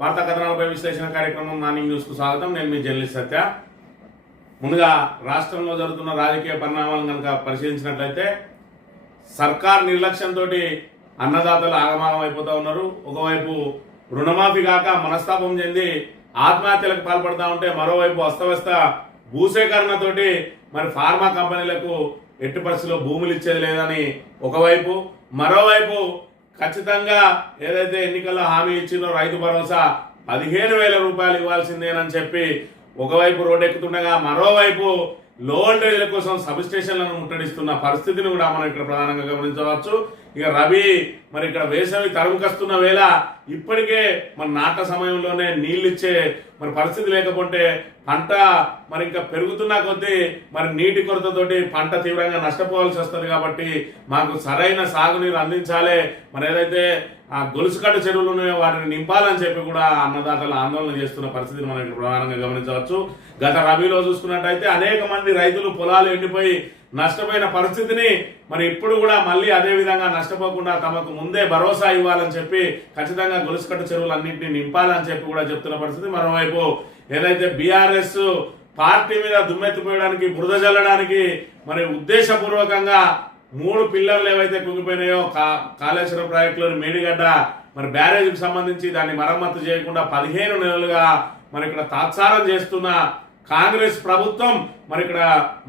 వార్తా కథనాలపై విశ్లేషణ కార్యక్రమం మార్నింగ్ న్యూస్ కు స్వాగతం. నేను మీ జర్నలిస్ట్ సత్య. ముందుగా రాష్ట్రంలో జరుగుతున్న రాజకీయ పరిణామాలను కనుక పరిశీలించినట్లయితే సర్కార్ నిర్లక్ష్యంతో అన్నదాతలు ఆగమాగం అయిపోతూ ఉన్నారు. ఒకవైపు రుణమాఫీ కాక మనస్తాపం చెంది ఆత్మహత్యలకు పాల్పడతా ఉంటే, మరోవైపు అస్తవ్యస్త భూసేకరణతోటి మరి ఫార్మా కంపెనీలకు ఎట్టి పరిస్థితుల్లో భూములు ఇచ్చేది లేదని ఒకవైపు, మరోవైపు ఖచ్చితంగా ఏదైతే ఎన్నికల్లో హామీ ఇచ్చిందో రైతు భరోసా 15,000 రూపాయలు ఇవ్వాల్సిందేనని చెప్పి ఒకవైపు రోడ్డెక్కుతుండగా, మరోవైపు లో వోల్టేజ్ల కోసం సబ్ స్టేషన్లను ముట్టడిస్తున్న పరిస్థితిని కూడా మనం ఇక్కడ ప్రధానంగా గమనించవచ్చు. ఇక రబీ మరి ఇక్కడ వేసవి తరుముకొస్తున్న వేళ ఇప్పటికే మన నాట సమయంలోనే నీళ్ళు ఇచ్చే మరి పరిస్థితి లేకపోతే పంట మరి ఇంకా పెరుగుతున్న కొద్దీ మరి నీటి కొరతతోటి పంట తీవ్రంగా నష్టపోవాల్సి వస్తుంది. కాబట్టి మాకు సరైన సాగునీరు అందించాలి, మరి ఏదైతే ఆ గొలుసుకట్టు చెరువులు ఉన్నాయో వాటిని నింపాలని చెప్పి కూడా అన్నదాతలు ఆందోళన చేస్తున్న పరిస్థితిని మనం ఇక్కడ ప్రధానంగా గమనించవచ్చు. గత రబీలో చూసుకున్నట్టయితే అనేక మంది రైతులు పొలాలు ఎండిపోయి నష్టపోయిన పరిస్థితిని మరి ఇప్పుడు కూడా మళ్ళీ అదే విధంగా నష్టపోకుండా తమకు ముందే భరోసా ఇవ్వాలని చెప్పి ఖచ్చితంగా గొలుసుకట్టు చెరువులన్నింటినీ నింపాలని చెప్పి కూడా చెప్తున్న పరిస్థితి. మరోవైపు ఏదైతే బీఆర్ఎస్ పార్టీ మీద దుమ్మెత్తిపోయడానికి, బురద జల్లడానికి మరి ఉద్దేశపూర్వకంగా 3 పిల్లర్లు ఏవైతే కుంగిపోయినాయో కాళేశ్వరం ప్రాజెక్టులోని మేడిగడ్డ మరి బ్యారేజ్కి సంబంధించి దాన్ని మరమ్మతు చేయకుండా 15 నెలలుగా మరి ఇక్కడ తాత్సారం చేస్తున్న కాంగ్రెస్ ప్రభుత్వం, మరి ఇక్కడ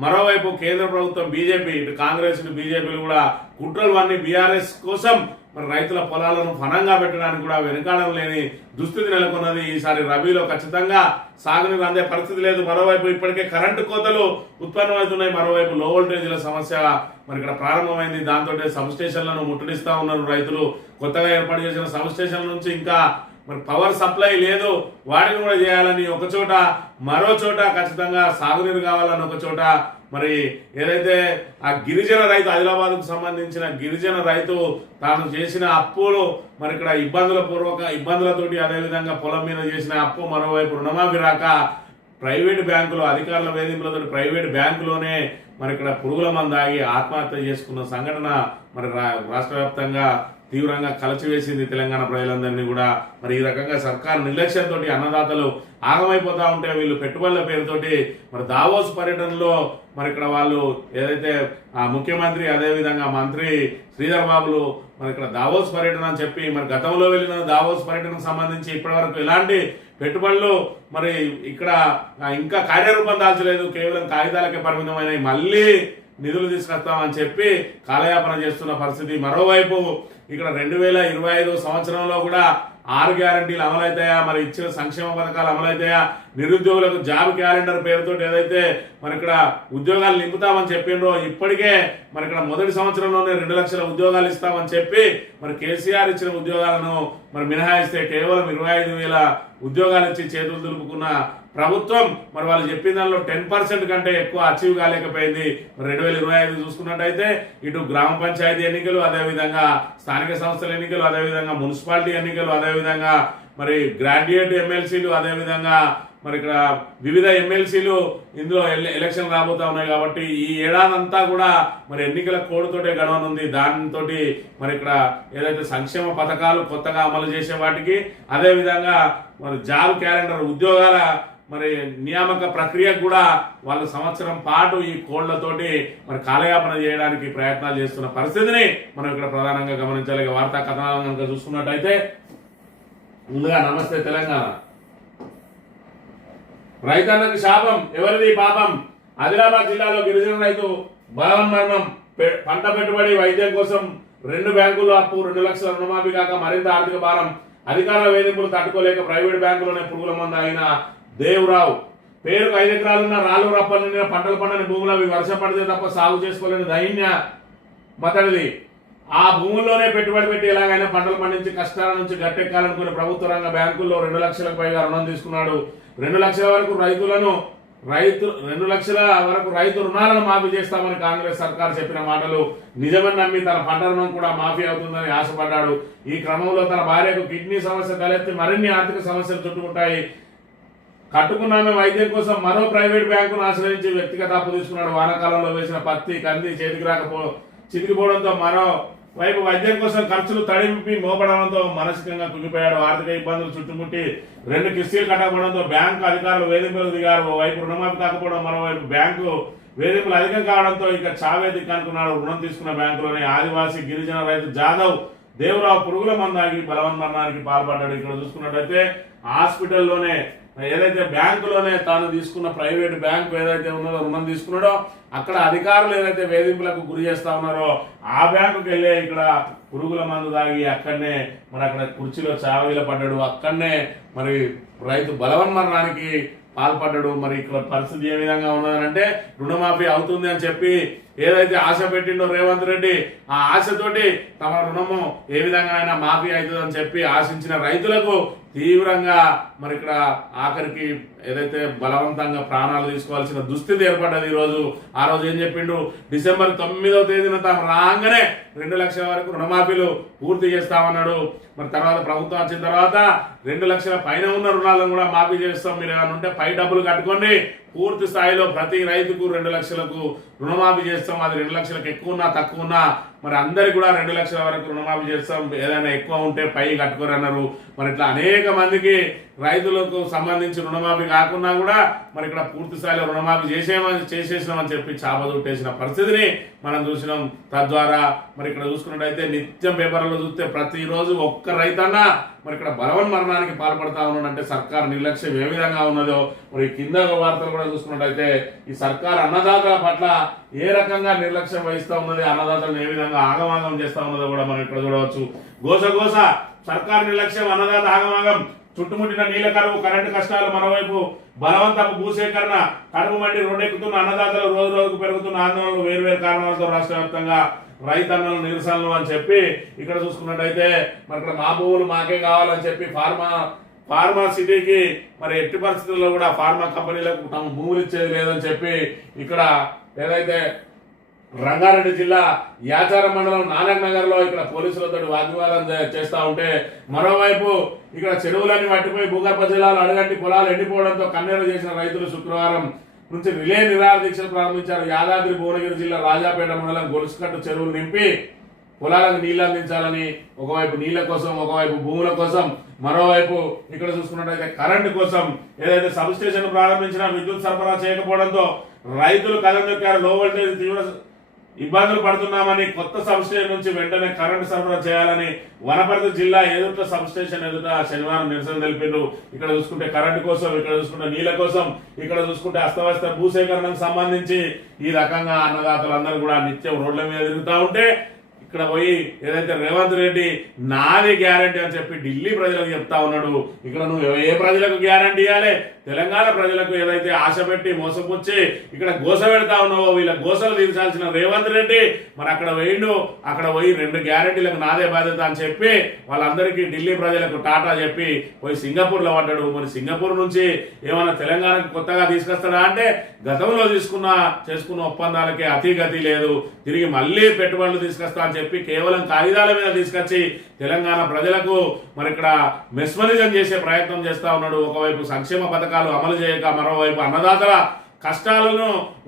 మరోవైపు కేంద్ర ప్రభుత్వం బీజేపీ, ఇటు కాంగ్రెస్ ఇటు బీజేపీలు కూడా కుట్రలు అన్ని బీఆర్ఎస్ కోసం మరి రైతుల పొలాలను ఫనంగా పెట్టడానికి కూడా వెనుకాడం లేని దుస్థితి నెలకొన్నది. ఈసారి రబీలో ఖచ్చితంగా సాగునీరు అందే పరిస్థితి లేదు. మరోవైపు ఇప్పటికే కరెంటు కోతలు ఉత్పన్నమవుతున్నాయి. మరోవైపు లో వోల్టేజ్ల సమస్య మరి ఇక్కడ ప్రారంభమైంది. దాంతో సబ్ స్టేషన్లను ముట్టడిస్తా ఉన్నారు రైతులు. కొత్తగా ఏర్పాటు చేసిన సబ్ స్టేషన్ల నుంచి ఇంకా మరి పవర్ సప్లై లేదు, వాటిని కూడా చేయాలని ఒక చోట, మరో చోట ఖచ్చితంగా సాగునీరు కావాలని ఒక చోట, మరి ఏదైతే ఆ గిరిజన రైతు, ఆదిలాబాద్కు సంబంధించిన గిరిజన రైతు తాను చేసిన అప్పులు మరి ఇక్కడ ఇబ్బందులతోటి, అదేవిధంగా పొలం మీద చేసిన అప్పు, మరోవైపు రుణమాఫీ రాక ప్రైవేట్ బ్యాంకులు అధికారుల వేధింపులతో ప్రైవేట్ బ్యాంకులోనే మరి ఇక్కడ పురుగుల మందాగి ఆత్మహత్య చేసుకున్న సంఘటన మరి రాష్ట్ర వ్యాప్తంగా తీవ్రంగా కలచివేసింది తెలంగాణ ప్రజలందరినీ కూడా. మరి ఈ రకంగా సర్కారు నిర్లక్ష్యంతో అన్నదాతలు ఆగమైపోతా ఉంటే వీళ్ళు పెట్టుబడుల పేరుతోటి మరి దావోస్ పర్యటనలో మరి ఇక్కడ వాళ్ళు ఏదైతే ముఖ్యమంత్రి అదేవిధంగా మంత్రి శ్రీధర్ బాబులు మరి ఇక్కడ దావోస్ పర్యటన అని చెప్పి మరి గతంలో వెళ్ళిన దావోస్ పర్యటనకు సంబంధించి ఇప్పటివరకు ఎలాంటి పెట్టుబడులు మరి ఇక్కడ ఇంకా కార్యరూపం దాల్చలేదు, కేవలం కాగితాలకే పరిమితమైనవి. మళ్ళీ నిధులు తీసుకొస్తామని చెప్పి కాలయాపన చేస్తున్న పరిస్థితి. మరోవైపు ఇక్కడ 2025 సంవత్సరంలో కూడా 6 గ్యారంటీలు అమలవుతాయా, మరి ఇచ్చిన సంక్షేమ పథకాలు అమలవుతాయా, నిరుద్యోగులకు జాబ్ క్యాలెండర్ పేరుతో ఏదైతే మరి ఇక్కడ ఉద్యోగాలు నింపుతామని చెప్పిండ్రో, ఇప్పటికే మరి ఇక్కడ మొదటి సంవత్సరంలోనే 2 లక్షల ఉద్యోగాలు ఇస్తామని చెప్పి మరి కేసీఆర్ ఇచ్చిన ఉద్యోగాలను మరి మినహాయిస్తే కేవలం 25,000 ఉద్యోగాలు ఇచ్చి చేతులు దులుపుకున్న ప్రభుత్వం మరి వాళ్ళు చెప్పిన దానిలో 10% కంటే ఎక్కువ అచీవ్ కాలేకపోయింది. మరి 2025 చూసుకున్నట్టయితే ఇటు గ్రామ పంచాయతీ ఎన్నికలు, అదేవిధంగా స్థానిక సంస్థల ఎన్నికలు, అదేవిధంగా మున్సిపాలిటీ ఎన్నికలు, అదేవిధంగా మరి గ్రాడ్యుయేట్ ఎమ్మెల్సీలు, అదేవిధంగా మరి ఇక్కడ వివిధ ఎమ్మెల్సీలు ఇందులో ఎలక్షన్ రాబోతా ఉన్నాయి. కాబట్టి ఈ ఏడాదంతా కూడా మరి ఎన్నికల కోడ్తోటే గడవనుంది. దానితో మరి ఇక్కడ ఏదైతే సంక్షేమ పథకాలు కొత్తగా అమలు చేసే వాటికి, అదేవిధంగా మరి జాబ్ క్యాలెండర్ ఉద్యోగాల మరి నియామక ప్రక్రియ కూడా వాళ్ళు సంవత్సరం పాటు ఈ కోళ్లతోటి మరి కాలయాపన చేయడానికి ప్రయత్నాలు చేస్తున్న పరిస్థితిని మనం ఇక్కడ ప్రధానంగా గమనించాలి. వార్తా కథనాలను కనుక చూసుకున్నట్టయితే ముందుగా నమస్తే తెలంగాణ. రైతన్నకు శాపం, ఎవరిది పాపం? ఆదిలాబాద్ జిల్లాలో గిరిజన రైతు బలవన్మరణం. పంట పెట్టుబడి వైద్యం కోసం 2 బ్యాంకుల్లో అప్పు, 2 లక్షల రుణమాఫీ కాక మరింత ఆర్థిక భారం. అధికారుల వేధింపులు తట్టుకోలేక ప్రైవేట్ బ్యాంకులోనే పురుగుల మందు అయిన దేవరావు. పేరుకు 5 ఎకరాలున్న రాళ్ళు రప్పలు నిండిన పంటలు పండని భూములు అవి వర్షం పడితే తప్ప సాగు చేసుకోలేని దైన్య మతడిది. ఆ భూముల్లోనే పెట్టుబడి పెట్టి ఎలాగైనా పంటలు పండించి కష్టాల నుంచి గట్టెక్కాలనుకునే ప్రభుత్వ రంగ బ్యాంకుల్లో 2 లక్షలకు పైగా రుణం తీసుకున్నాడు. 2 లక్షల వరకు 2 లక్షల వరకు రైతు రుణాలను మాఫీ చేస్తామని కాంగ్రెస్ సర్కార్ చెప్పిన మాటలు నిజమని నమ్మి తన పంట రుణం కూడా మాఫీ అవుతుందని ఆశపడ్డాడు. ఈ క్రమంలో తన భార్యకు కిడ్నీ సమస్య తలెత్తి మరిన్ని ఆర్థిక సమస్యలు చుట్టుకుంటాయి. కట్టుకున్నామే వైద్యం కోసం మరో ప్రైవేట్ బ్యాంకును ఆశ్రయించి వ్యక్తిగత అప్పు తీసుకున్నాడు. వానాకాలంలో వేసిన పత్తి, కంది చేతికి చితికిపోవడంతో వైపు వైద్యం కోసం ఖర్చులు తడిపి మోపడంతో మానసికంగా కుంగిపోయాడు. ఆర్థిక ఇబ్బందులు చుట్టుముట్టి 2 కిస్తీలు కట్టకపోవడంతో బ్యాంకు అధికారులు వేధింపులకు దిగారు. ఓవైపు రుణమాఫీ కాకపోవడం, మరోవైపు బ్యాంకు వేధింపులు అధికం కావడంతో ఇక చావే దిక్కనుకున్నాడు. రుణం తీసుకున్న బ్యాంకులోని ఆదివాసీ గిరిజన రైతు జాదవ్ దేవరావు పురుగుల మందాగి బలవన్మరణానికి పాల్పడ్డాడు. ఇక్కడ చూసుకున్నట్టయితే హాస్పిటల్లోనే ఏదైతే బ్యాంకులోనే తాను తీసుకున్న ప్రైవేట్ బ్యాంకు ఏదైతే ఉన్నదో రుణం తీసుకున్నాడో అక్కడ అధికారులు ఏదైతే వేధింపులకు గురి చేస్తా ఉన్నారో ఆ బ్యాంకుకి వెళ్ళే ఇక్కడ పురుగుల మందు తాగి అక్కడనే మరి అక్కడ కుర్చీలో చావీల పడ్డాడు. అక్కడనే మరి రైతు బలవన్మరణానికి పాల్పడ్డాడు. మరి ఇక్కడ పరిస్థితి ఏ విధంగా ఉన్నదంటే రుణమాఫీ అవుతుంది అని చెప్పి ఏదైతే ఆశ పెట్టిండో రేవంత్ రెడ్డి, ఆ ఆశతోటి తమ రుణము ఏ విధంగా అయినా మాఫీ అవుతుందని చెప్పి ఆశించిన రైతులకు తీవ్రంగా మరి ఇక్కడ ఆఖరికి ఏదైతే బలవంతంగా ప్రాణాలు తీసుకోవాల్సిన దుస్థితి ఏర్పడ్డది. ఈరోజు ఆ రోజు ఏం చెప్పిండు, డిసెంబర్ 9వ తేదీన తాము రాగానే 2 లక్షల వరకు రుణమాఫీలు పూర్తి చేస్తామన్నాడు. మరి తర్వాత ప్రభుత్వం వచ్చిన తర్వాత 2 లక్షల పైన ఉన్న రుణాలను కూడా మాఫీ చేస్తాం, మీరు ఏమైనా ఉంటే పై డబ్బులు కట్టుకోండి, పూర్తి స్థాయిలో ప్రతి రైతుకు 2 లక్షలకు రుణమాఫీ చేస్తాం. అది 2 లక్షలకు ఎక్కువ ఉన్నా తక్కువ ఉన్నా మరి అందరికి కూడా 2 లక్షల వరకు రుణమాఫీ చేస్తాం, ఏదైనా ఎక్కువ ఉంటే పై కట్టుకోరు అన్నారు. మరి ఇట్లా అనేక మందికి రైతులకు సంబంధించి రుణమాఫీ కాకుండా కూడా మరి ఇక్కడ పూర్తి స్థాయిలో రుణమాఫీ చేసేసినామని చెప్పి చాపదుట్టేసిన పరిస్థితిని మనం చూసినాం. తద్వారా మరి ఇక్కడ చూసుకున్నట్టయితే నిత్యం పేపర్లో చూస్తే ప్రతిరోజు ఒక్క రైతన్నా మరి ఇక్కడ బలవన్మరణానికి పాల్పడతా ఉన్నాడంటే సర్కార్ నిర్లక్ష్యం ఏ విధంగా ఉన్నదో మరి కింద వార్తలు కూడా చూసుకున్నట్టయితే ఈ సర్కార్ అన్నదాతల పట్ల ఏ రకంగా నిర్లక్ష్యం వహిస్తా ఉన్నది, అన్నదాతలను ఏ విధంగా ఆగమాగం చేస్తా ఉన్నదో కూడా మనం ఇక్కడ చూడవచ్చు. గోస సర్కార్ నిర్లక్ష్యం, అన్నదాత ఆగమాగం, చుట్టుముట్టిన నీళ్ల కరువు, కరెంటు కష్టాలు, మరోవైపు బలవంతపు భూసేకరణ, కడుపు మండి రోడ్డెక్కుతున్న అన్నదాతలు, రోజు రోజుకు పెరుగుతున్న ఆందోళనలు, వేర్వేరు కారణాలతో రాష్ట్ర వ్యాప్తంగా రైతన్నల నిరసనలు అని చెప్పి ఇక్కడ చూసుకున్నట్టయితే మరి ఇక్కడ మా భూములు మాకే కావాలని చెప్పి ఫార్మా సిటీకి మరి ఎట్టి పరిస్థితుల్లో కూడా ఫార్మా కంపెనీలకు తమ భూములు ఇచ్చేది లేదని చెప్పి ఇక్కడ ఏదైతే రంగారెడ్డి జిల్లా యాచారం మండలం నానక్ నగర్ లో ఇక్కడ పోలీసులతో వాగ్వాదం చేస్తా ఉంటే, మరోవైపు ఇక్కడ చెరువులన్నీ పట్టిపోయి భూగర్భ జలాలు అడగంటి పొలాలు ఎండిపోవడంతో కన్నీరు చేసిన రైతులు శుక్రవారం నుంచి రిలే నిరాహార దీక్షలు ప్రారంభించారు. యాదాద్రి భువనగిరి జిల్లా రాజాపేట మండలం గొలుసుకట్టు చెరువులు నింపి పొలాలకు నీళ్లు అందించాలని ఒకవైపు నీళ్ల కోసం, ఒకవైపు భూముల కోసం, మరోవైపు ఇక్కడ చూసుకున్నట్టయితే కరెంటు కోసం ఏదైతే సబ్ స్టేషన్ ప్రారంభించినా విద్యుత్ సరఫరా చేయకపోవడంతో రైతులు కదం దొక్కారు. లో వోల్టేజ్ తీవ్ర ఇబ్బందులు పడుతున్నామని కొత్త సబ్ స్టేషన్ నుంచి వెంటనే కరెంటు సరఫరా చేయాలని వనపర్తి జిల్లా ఎదుట సబ్ స్టేషన్ ఎదుట శనివారం నిరసన తెలిపారు. ఇక్కడ చూసుకుంటే కరెంటు కోసం, ఇక్కడ చూసుకుంటే నీళ్ల కోసం, ఇక్కడ చూసుకుంటే అస్తవ్యస్త భూసేకరణకు సంబంధించి ఈ రకంగా అన్నదాతలందరూ కూడా నిత్యం రోడ్ల మీద తిరుగుతూ ఉంటే ఇక్కడ పోయి ఏదైతే రేవంత్ రెడ్డి నాది గ్యారంటీ అని చెప్పి ఢిల్లీ ప్రజలకు చెప్తా ఉన్నాడు. ఇక్కడ నువ్వు ఏ ప్రజలకు గ్యారంటీ ఇవ్వాలి? తెలంగాణ ప్రజలకు ఏదైతే ఆశ పెట్టి మోసపుచ్చి ఇక్కడ గోస పెడతా ఉన్నావో వీళ్ళ గోసలు తీర్చాల్సిన రేవంత్ రెడ్డి మరి అక్కడ పోయిండు. అక్కడ పోయి 2 గ్యారంటీలకు నాదే బాధ్యత అని చెప్పి వాళ్ళందరికీ ఢిల్లీ ప్రజలకు టాటా చెప్పి పోయి సింగపూర్ లో పడ్డాడు. మరి సింగపూర్ నుంచి ఏమైనా తెలంగాణకు కొత్తగా తీసుకొస్తాడా అంటే గతంలో చేసుకున్న ఒప్పందాలకే అతిగతి లేదు, తిరిగి మళ్ళీ పెట్టుబడులు తీసుకొస్తా అని చెప్పి కేవలం కాగితాల మీద తీసుకొచ్చి తెలంగాణ ప్రజలకు మరి ఇక్కడ మెస్మరిజం చేసే ప్రయత్నం చేస్తా ఉన్నాడు. ఒకవైపు సంక్షేమ పథకాలు అమలు చేయక, మరోవైపు అన్నదాతల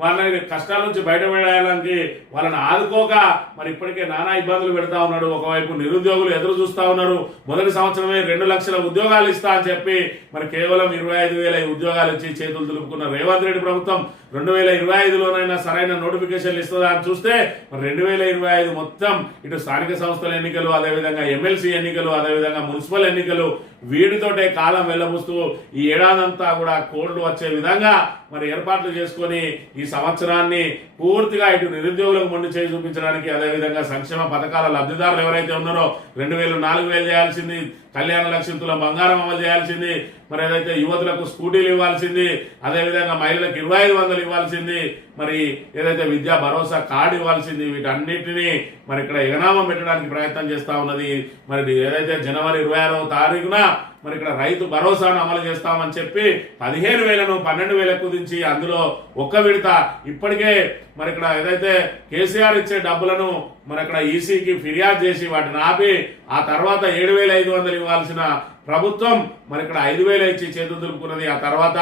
వాళ్ళని కష్టాల నుంచి బయటపడడానికి వాళ్ళని ఆదుకోక మరి ఇప్పటికే నానా ఇబ్బందులు పెడతా ఉన్నాడు. ఒకవైపు నిరుద్యోగులు ఎదురు చూస్తా ఉన్నారు. మొదటి సంవత్సరమే 2 లక్షల ఉద్యోగాలు ఇస్తా అని చెప్పి మరి కేవలం 25,000 ఉద్యోగాలు ఇచ్చి చేతులు దులుపుకున్న రేవంత్ రెడ్డి ప్రభుత్వం 2025లోనైనా సరైన నోటిఫికేషన్లు ఇస్తుందా అని చూస్తే మరి 2025 మొత్తం ఇటు స్థానిక సంస్థల ఎన్నికలు, అదేవిధంగా ఎమ్మెల్సీ ఎన్నికలు, అదేవిధంగా మున్సిపల్ ఎన్నికలు, వీటితోటే కాలం వెళ్ళబుస్తూ ఈ ఏడాదంతా కూడా కోల్డ్ వచ్చే విధంగా మరి ఏర్పాట్లు చేసుకొని ఈ సంవత్సరాన్ని పూర్తిగా ఇటు నిరుద్యోగులకు మొండి చేయి చూపించడానికి, అదేవిధంగా సంక్షేమ పథకాల లబ్ధిదారులు ఎవరైతే ఉన్నారో 2,000, 4,000 చేయాల్సింది, కళ్యాణ లక్ష్యంతుల బంగారం అమలు చేయాల్సింది, మరి ఏదైతే యువతులకు స్కూటీలు ఇవ్వాల్సింది, అదేవిధంగా మహిళలకు 2,500 ఇవ్వాల్సింది, మరి ఏదైతే విద్యా భరోసా కార్డు ఇవ్వాల్సింది, వీటన్నిటినీ మరి ఇక్కడ ఎగనామం పెట్టడానికి ప్రయత్నం చేస్తా ఉన్నది. మరి ఏదైతే జనవరి 26వ తారీఖున మరి ఇక్కడ రైతు భరోసాను అమలు చేస్తామని చెప్పి 15,000ను 12,000 కుదించి అందులో ఒక్క విడత ఇప్పటికే మరి ఇక్కడ ఏదైతే కేసీఆర్ ఇచ్చే డబ్బులను మరి అక్కడ ఈసీకి ఫిర్యాదు చేసి వాటిని ఆపి ఆ తర్వాత 7,500 ఇవ్వాల్సిన ప్రభుత్వం మరి ఇక్కడ 5,000 ఇచ్చి చేతులు దులుపుకున్నది. ఆ తర్వాత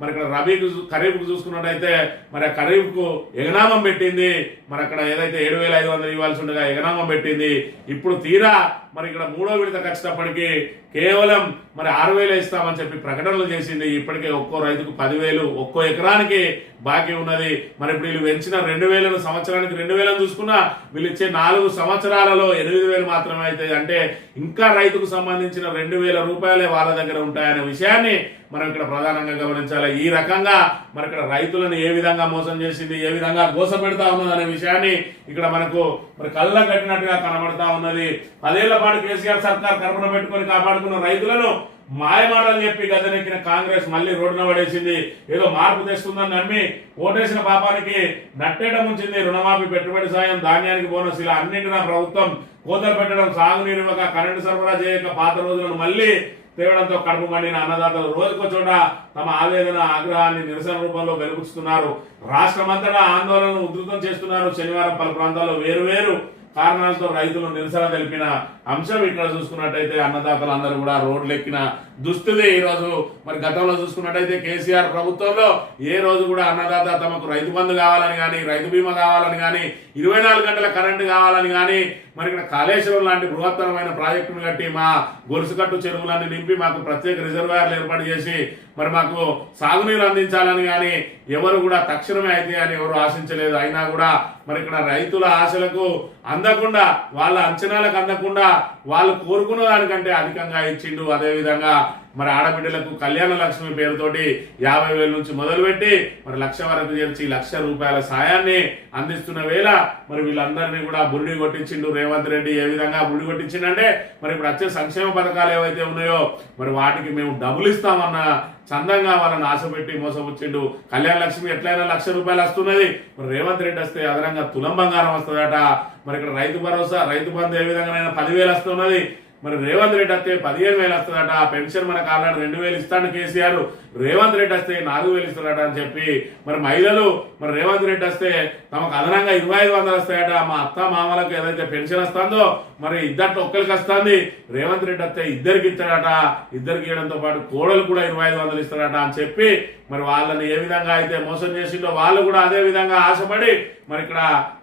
మరి ఇక్కడ ఖరీఫ్కు చూసుకున్నట్టయితే మరి ఖరీఫ్కు ఎగనామం పెట్టింది. మరి అక్కడ ఏదైతే 7,500 ఇవ్వాల్సి ఉండగా ఎగనామం పెట్టింది. ఇప్పుడు తీరా మరి ఇక్కడ 3వ విడత ఖచ్చితప్పటికి కేవలం మరి 6,000 ఇస్తామని చెప్పి ప్రకటనలు చేసింది. ఇప్పటికే ఒక్కో రైతుకు 10,000 ఒక్కో ఎకరానికి బాకీ ఉన్నది. మరి ఇప్పుడు వీళ్ళు పెంచిన 2,000 సంవత్సరానికి 2,000 చూసుకున్నా వీళ్ళు ఇచ్చే 4 సంవత్సరాలలో 8,000 మాత్రమే అవుతాయి. అంటే ఇంకా రైతుకు సంబంధించిన 2,000 రూపాయలే వాళ్ళ దగ్గర ఉంటాయనే విషయాన్ని మనం ఇక్కడ ప్రధానంగా గమనించాలి. ఈ రకంగా మరి ఇక్కడ రైతులను ఏ విధంగా మోసం చేసింది, ఏ విధంగా గోసపెడతా ఉన్నది అనే విషయాన్ని ఇక్కడ మనకు మరి కళ్ళ కట్టినట్టుగా కనబడతా ఉన్నది. 10 ఏళ్ల పాటు కేసీఆర్ సర్కార్ కరువును పెట్టుకొని కాపాడుకున్న రైతులను మాయమాటలు చెప్పి గద్దెనెక్కిన కాంగ్రెస్ మళ్ళీ రోడ్డున పడేసింది. ఏదో మార్పు తెస్తుందని నమ్మి ఓటేసిన పాపానికి నట్టేట ముంచింది. రుణమాఫీ, పెట్టుబడి సాయం, ధాన్యానికి బోనస్ ఇలా అన్నింటినా ప్రభుత్వం కోతలు పెట్టడం, సాగునీరు ఇవ్వక, కరెంటు సరఫరా చేయక పాత రోజులను మళ్ళీ తేవడంతో కడుపు మండిన అన్నదాతలు రోజుకో చోట తమ ఆవేదన, ఆగ్రహాన్ని నిరసన రూపంలో వెలుపుస్తున్నారు. రాష్ట్రమంతటా ఆందోళనను ఉధృతం చేస్తున్నారు. శనివారం పలు ప్రాంతాల్లో వేరు కారణాలతో రైతులు నిరసన తెలిపిన అంశం ఇక్కడ చూసుకున్నట్టయితే అన్నదాతలు అందరూ కూడా రోడ్లెక్కిన దుస్థితి ఈ రోజు. మరి గతంలో చూసుకున్నట్టయితే కేసీఆర్ ప్రభుత్వంలో ఏ రోజు కూడా అన్నదాత తమకు రైతు బంధు కావాలని కానీ, రైతు బీమా కావాలని కానీ, 24 గంటల కరెంటు కావాలని కానీ, మరి ఇక్కడ కాళేశ్వరం లాంటి బృహత్తరమైన ప్రాజెక్టును కట్టి మా గొలుసుకట్టు చెరువులన్నీ నింపి మాకు ప్రత్యేక రిజర్వాయర్లు ఏర్పాటు చేసి మరి మాకు సాగునీరు అందించాలని కానీ ఎవరు కూడా తక్షణమే అయితే అని ఎవరు ఆశించలేదు. అయినా కూడా మరి ఇక్కడ రైతుల ఆశలకు అందకుండా, వాళ్ళ అంచనాలకు అందకుండా వాళ్ళు కోరుకున్న దానికంటే అధికంగా ఇచ్చిండు. అదేవిధంగా మరి ఆడబిడ్డలకు కళ్యాణ లక్ష్మి పేరుతోటి 50,000 నుంచి మొదలుపెట్టి మరి 1,00,000 వరకు చేర్చి 1,00,000 రూపాయల సాయాన్ని అందిస్తున్న వేళ మరి వీళ్ళందరినీ కూడా బురిడి కొట్టించిండు రేవంత్ రెడ్డి. ఏ విధంగా బురిడి కొట్టించిండంటే మరి ఇప్పుడు వచ్చే సంక్షేమ పథకాలు ఏవైతే ఉన్నాయో మరి వాటికి మేము డబ్బులు ఇస్తామన్న చందంగా వాళ్ళని ఆశపెట్టి మోసపుచ్చిండు. కళ్యాణ లక్ష్మి ఎట్లయినా 1,00,000 రూపాయలు వస్తున్నది. మరి రేవంత్ రెడ్డి వస్తే అదనంగా తులం బంగారం వస్తుందట. మరి ఇక్కడ రైతు భరోసా, రైతు బంధు ఏ విధంగా 10,000 వస్తున్నది. మరి రేవంత్ రెడ్డి వస్తే 15,000 వస్తుందట. పెన్షన్ మనకు ఆల్రెడీ 2,000 ఇస్తాడు కేసీఆర్. రేవంత్ రెడ్డి వస్తే 4,000 ఇస్తాడట అని చెప్పి మరి మహిళలు మరి రేవంత్ రెడ్డి వస్తే తమకు అదనంగా 2,500 వస్తాయట. మా అత్త మామలకు ఏదైతే పెన్షన్ వస్తుందో మరి ఇద్దరితో ఒక్కరికి వస్తుంది. రేవంత్ రెడ్డి వస్తే ఇద్దరికి ఇస్తాడట. ఇద్దరికి ఇవ్వడంతో పాటు కోడలు కూడా 2,500 ఇస్తాడట అని చెప్పి మరి వాళ్ళని ఏ విధంగా అయితే మోసం చేసిందో వాళ్ళు కూడా అదే విధంగా ఆశపడి మరి ఇక్కడ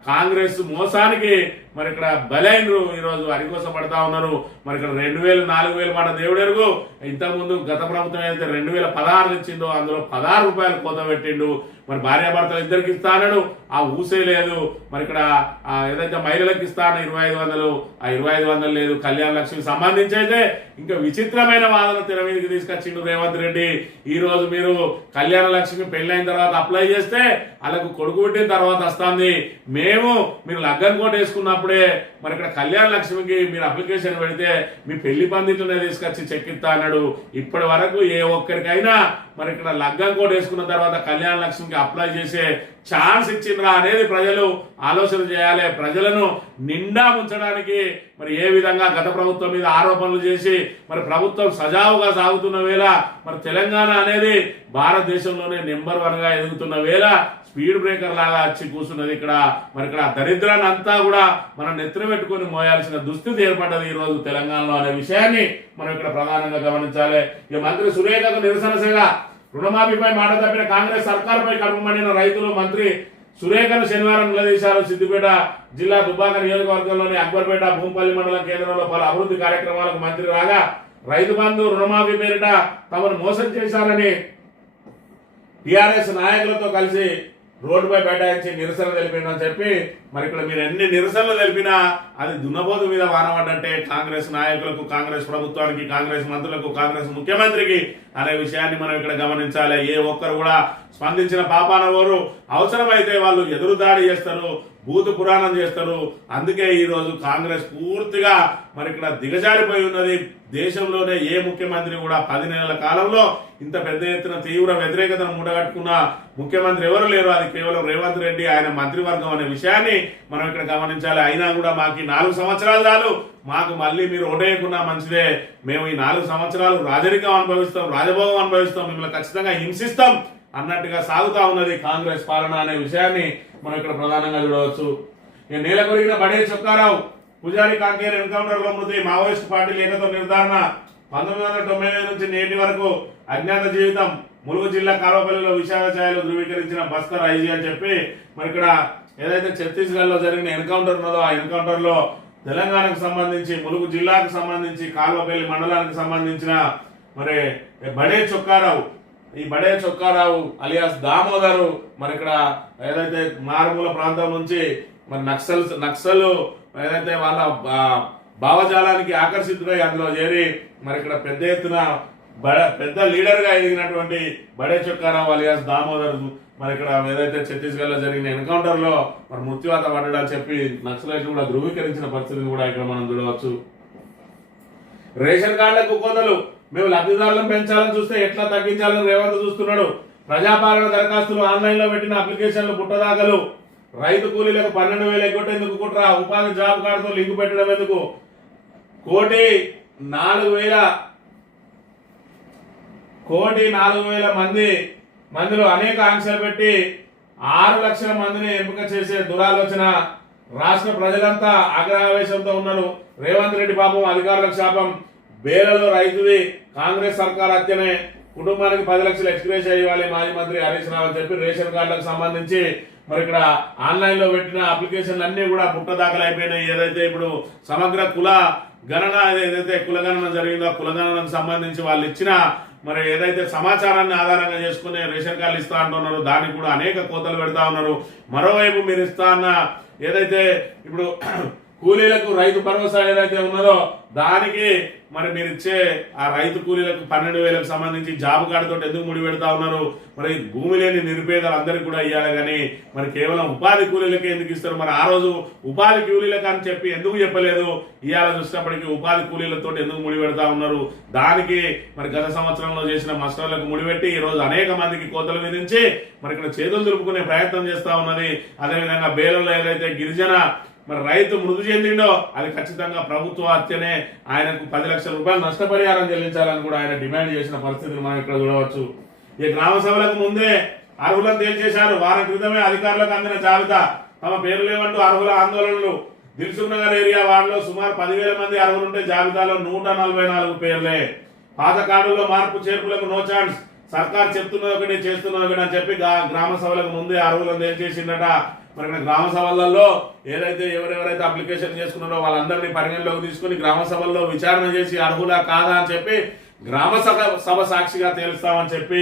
కాంగ్రెస్ మోసానికి మరి ఇక్కడ బలైనరు ఈరోజు అరికోసపడతా ఉన్నారు. మరి ఇక్కడ 2,000, 4,000 మాట దేవుడెరుగు. ఇంతకుముందు గత ప్రభుత్వం ఏదైతే 2016 ఇచ్చిందో అందులో 16 రూపాయలు కోత పెట్టిండు. మరి భార్యాభర్తలు ఇద్దరికి ఇస్తానడు, ఆ ఊసే లేదు. మరి ఇక్కడ ఏదైతే మహిళలకు ఇస్తాను 2,500, ఆ 2,500 లేదు. కళ్యాణ లక్ష్మికి సంబంధించి అయితే ఇంకా విచిత్రమైన వాదన తెర మీదకి తీసుకొచ్చిండు రేవంత్ రెడ్డి. ఈ రోజు మీరు కళ్యాణ లక్ష్మి పెళ్ళైన తర్వాత అప్లై చేస్తే వాళ్ళకు కొడుకు పుట్టిన తర్వాత వస్తుంది. మీరు లగ్గం కోట వేసుకున్నప్పుడే మరి ఇక్కడ కళ్యాణ లక్ష్మికి మీరు అప్లికేషన్ పెడితే మీ పెళ్లి పందిట్లనే తీసుకొచ్చి చెక్కిస్తా అన్నాడు. ఇప్పటి వరకు ఏ ఒక్కరికైనా మరి ఇక్కడ లగ్గం కోట వేసుకున్న తర్వాత కళ్యాణ లక్ష్మికి అప్లై చేసే ఛాన్స్ ఇచ్చిండ్రా అనేది ప్రజలు ఆలోచన చేయాలి. ప్రజలను నిండా ఉంచడానికి మరి ఏ విధంగా గత ప్రభుత్వం మీద ఆరోపణలు చేసి మరి ప్రభుత్వం సజావుగా సాగుతున్న వేళ మరి తెలంగాణ అనేది భారతదేశంలోనే నెంబర్ 1గా ఎదుగుతున్న వేళ స్పీడ్ బ్రేకర్ లాగా వచ్చి కూర్చున్నది ఇక్కడ. మరి ఇక్కడ దరిద్రాన్ని అంతా కూడా మనం నెత్తిన పెట్టుకొని మోయాల్సిన దుస్థితి ఏర్పడ్డది ఈ రోజు తెలంగాణలో అనే విషయాన్ని మనం ఇక్కడ ప్రధానంగా గమనించాలి. ఇక మంత్రి సురేఖకు నిరసన సేవ, రుణమాఫీపై మాట తప్పిన కాంగ్రెస్ సర్కారుపై కడుపు మండిన రైతులు మంత్రి సురేఖను శనివారం నిలదీశారు. సిద్దిపేట జిల్లా దుబ్బాక నియోజకవర్గంలోని అక్బర్పేట భూంపల్లి మండలం కేంద్రంలో పలు అభివృద్ధి కార్యక్రమాలకు మంత్రి రాగా రైతు బంధు, రుణమాఫీ పేరిట తమను మోసం చేశారని టీఆర్ఎస్ నాయకులతో కలిసి రోడ్డుపై బైఠాయించి నిరసన తెలిపిందని చెప్పి మరి ఇక్కడ మీరు ఎన్ని నిరసనలు తెలిపినా అది దున్నపోతు మీద వానబడ్డంటే కాంగ్రెస్ నాయకులకు, కాంగ్రెస్ ప్రభుత్వానికి, కాంగ్రెస్ మంత్రులకు, కాంగ్రెస్ ముఖ్యమంత్రికి అనే విషయాన్ని మనం ఇక్కడ గమనించాలి. ఏ ఒక్కరు కూడా స్పందించిన పాపాన వారు అవసరమైతే వాళ్ళు ఎదురుదాడి చేస్తారు, భూత పురాణం చేస్తారు. అందుకే ఈ రోజు కాంగ్రెస్ పూర్తిగా మరి ఇక్కడ దిగజారిపోయి ఉన్నది. దేశంలోనే ఏ ముఖ్యమంత్రి కూడా 10 నెలల కాలంలో ఇంత పెద్ద ఎత్తున తీవ్ర వ్యతిరేకతను మూటగట్టుకున్న ముఖ్యమంత్రి ఎవరు లేరు. అది కేవలం రేవంత్ రెడ్డి, ఆయన మంత్రివర్గం అనే విషయాన్ని మనం ఇక్కడ గమనించాలి. అయినా కూడా మాకు 4 సంవత్సరాలు చాలు, మాకు మళ్ళీ మీరు ఓటేయకున్నా మంచిదే, మేము ఈ 4 సంవత్సరాలు రాజరికం అనుభవిస్తాం, రాజభోగం అనుభవిస్తాం, మిమ్మల్ని ఖచ్చితంగా హింసిస్తాం అన్నట్టుగా సాగుతా ఉన్నది కాంగ్రెస్ పాలన అనే విషయాన్ని మనం ఇక్కడ ప్రధానంగా చూడవచ్చు. ఇక నేల కొరిగిన బడే చొక్కారావు పుజారి కాంకేర్ ఎన్కౌంటర్ లో మృతి, మావోయిస్ట్ పార్టీ లేఖతో నిర్ధారణ, 1995 నుంచి నేటి వరకు అజ్ఞాత జీవితం, ములుగు జిల్లా కాల్వపల్లిలో విషాద ఛాయలు ధృవీకరించిన బస్తర్ ఐజీ అని చెప్పి మరి ఇక్కడ ఏదైతే ఛత్తీస్గఢ్ లో జరిగిన ఎన్కౌంటర్ ఉన్నదో ఆ ఎన్కౌంటర్ లో తెలంగాణకు సంబంధించి ములుగు జిల్లాకు సంబంధించి కాల్వపల్లి మండలానికి సంబంధించిన మరి బడే చొక్కారావు, ఈ బడే చొక్కారావు అలియాస్ దామోదరు మరి ఇక్కడ ఏదైతే మారుమూల ప్రాంతం నుంచి మరి నక్సల్ ఏదైతే వాళ్ళ భావజాలానికి ఆకర్షితుడై అందులో చేరి మరి ఇక్కడ పెద్ద ఎత్తున పెద్ద లీడర్ గా ఎదిగినటువంటి బడే చొక్కారావు అలియాస్ దామోదర్ మరి ఇక్కడ ఏదైతే ఛత్తీస్గఢ్ లో జరిగిన ఎన్కౌంటర్ లో మరి మృత్యువాత పడ్డాడని చెప్పి నక్సలైట్ కూడా ధృవీకరించిన పరిస్థితిని కూడా ఇక్కడ మనం చూడవచ్చు. రేషన్ కార్డులకు కోతలు, మేము లబ్ధిదారులను పెంచాలని చూస్తే ఎట్లా తగ్గించాలని రేవంత్ చూస్తున్నాడు. ప్రజాపాలన దరఖాస్తులు ఆన్లైన్ లో పెట్టిన అప్లికేషన్లు పుట్టదాఖలు, రైతు కూలీలకు 12,000 ఎగ్గొట్టేందుకు కుట్ర, ఉపాధి జాబ్ కార్డుతో లింకు పెట్టడం ఎందుకు, 1,04,000 మందిలో అనేక ఆంక్షలు పెట్టి 6 లక్షల మందిని ఎంపిక చేసే దురాలోచన. రాష్ట్ర ప్రజలంతా ఆగ్రహావేశంతో ఉన్నారు. రేవంత్ రెడ్డి పాపం అధికారులకు శాపం, బేలలో రైతుది కాంగ్రెస్ సర్కార్ హత్యనే, కుటుంబానికి 10 లక్షలు ఎక్స్గ్రేషియా ఇవ్వాలి మాజీ మంత్రి హరీష్ రావు అని చెప్పి రేషన్ కార్డులకు సంబంధించి మరి ఇక్కడ ఆన్లైన్ లో పెట్టిన అప్లికేషన్లు అన్ని కూడా పుట్టదాఖలు అయిపోయినాయి. ఏదైతే ఇప్పుడు సమగ్ర కుల గణన ఏదైతే కులగణన జరిగిందో ఆ కులగణనకు సంబంధించి వాళ్ళు ఇచ్చిన మరి ఏదైతే సమాచారాన్ని ఆధారంగా చేసుకుని రేషన్ కార్డులు ఇస్తా అంటున్నారు, దానికి కూడా అనేక కోతలు పెడతా ఉన్నారు. మరోవైపు మీరు ఇస్తా అన్న ఏదైతే ఇప్పుడు కూలీలకు రైతు భరోసా ఏదైతే ఉన్నదో దానికి మరి మీరు ఇచ్చే ఆ రైతు కూలీలకు 12,000కు సంబంధించి జాబ్ కార్డు తోటి ఎందుకు ముడి పెడతా ఉన్నారు? మరి భూమి లేని నిరుపేదలు అందరికి కూడా ఇవ్వాలి కానీ మరి కేవలం ఉపాధి కూలీలకే ఎందుకు ఇస్తారు? మరి ఆ రోజు ఉపాధి కూలీలకు అని చెప్పి ఎందుకు చెప్పలేదు? ఇవాళ చూసినప్పటికీ ఉపాధి కూలీలతో ఎందుకు ముడి పెడతా ఉన్నారు? దానికి మరి గత సంవత్సరంలో చేసిన మస్టర్లకు ముడిపెట్టి ఈ రోజు అనేక మందికి కోతలు విధించి మరి ఇక్కడ చేతులు దులుపుకునే ప్రయత్నం చేస్తా ఉన్నది. అదేవిధంగా బేలలో ఏదైతే గిరిజన మరి రైతు మృతి చెందిండో అది ఖచ్చితంగా ప్రభుత్వ హత్యనే, ఆయనకు 10 లక్షల రూపాయలు నష్టపరిహారం చెల్లించాలని కూడా ఆయన డిమాండ్ చేసిన పరిస్థితిని మనం ఇక్కడ చూడవచ్చు. ఈ గ్రామ సభలకు ముందే అర్హులను తేల్చేశారు. వారం క్రితమే అధికారులకు అందిన జాబితా, తమ పేరు లేవంటూ అర్హుల ఆందోళనలు. దిల్సుఖ్ నగర్ ఏరియా వార్డులో సుమారు 10,000 మంది అర్హులుంటే జాబితాలో 144 పేర్లే. పాత కార్డుల్లో మార్పు చేర్పులకు నో ఛాన్స్, సర్కార్ చెప్తున్నది ఒకటి చేస్తున్నది ఒకటి అని చెప్పి గ్రామ సభలకు ముందే అర్హులను తేల్చేసిందట. మరి గ్రామ సభలలో ఏదైతే ఎవరెవరైతే అప్లికేషన్ చేసుకున్నారో వాళ్ళందరినీ పరిగణలోకి తీసుకుని గ్రామ సభల్లో విచారణ చేసి అర్హులా కాదా అని చెప్పి గ్రామ సభ సాక్షిగా తేలుస్తామని చెప్పి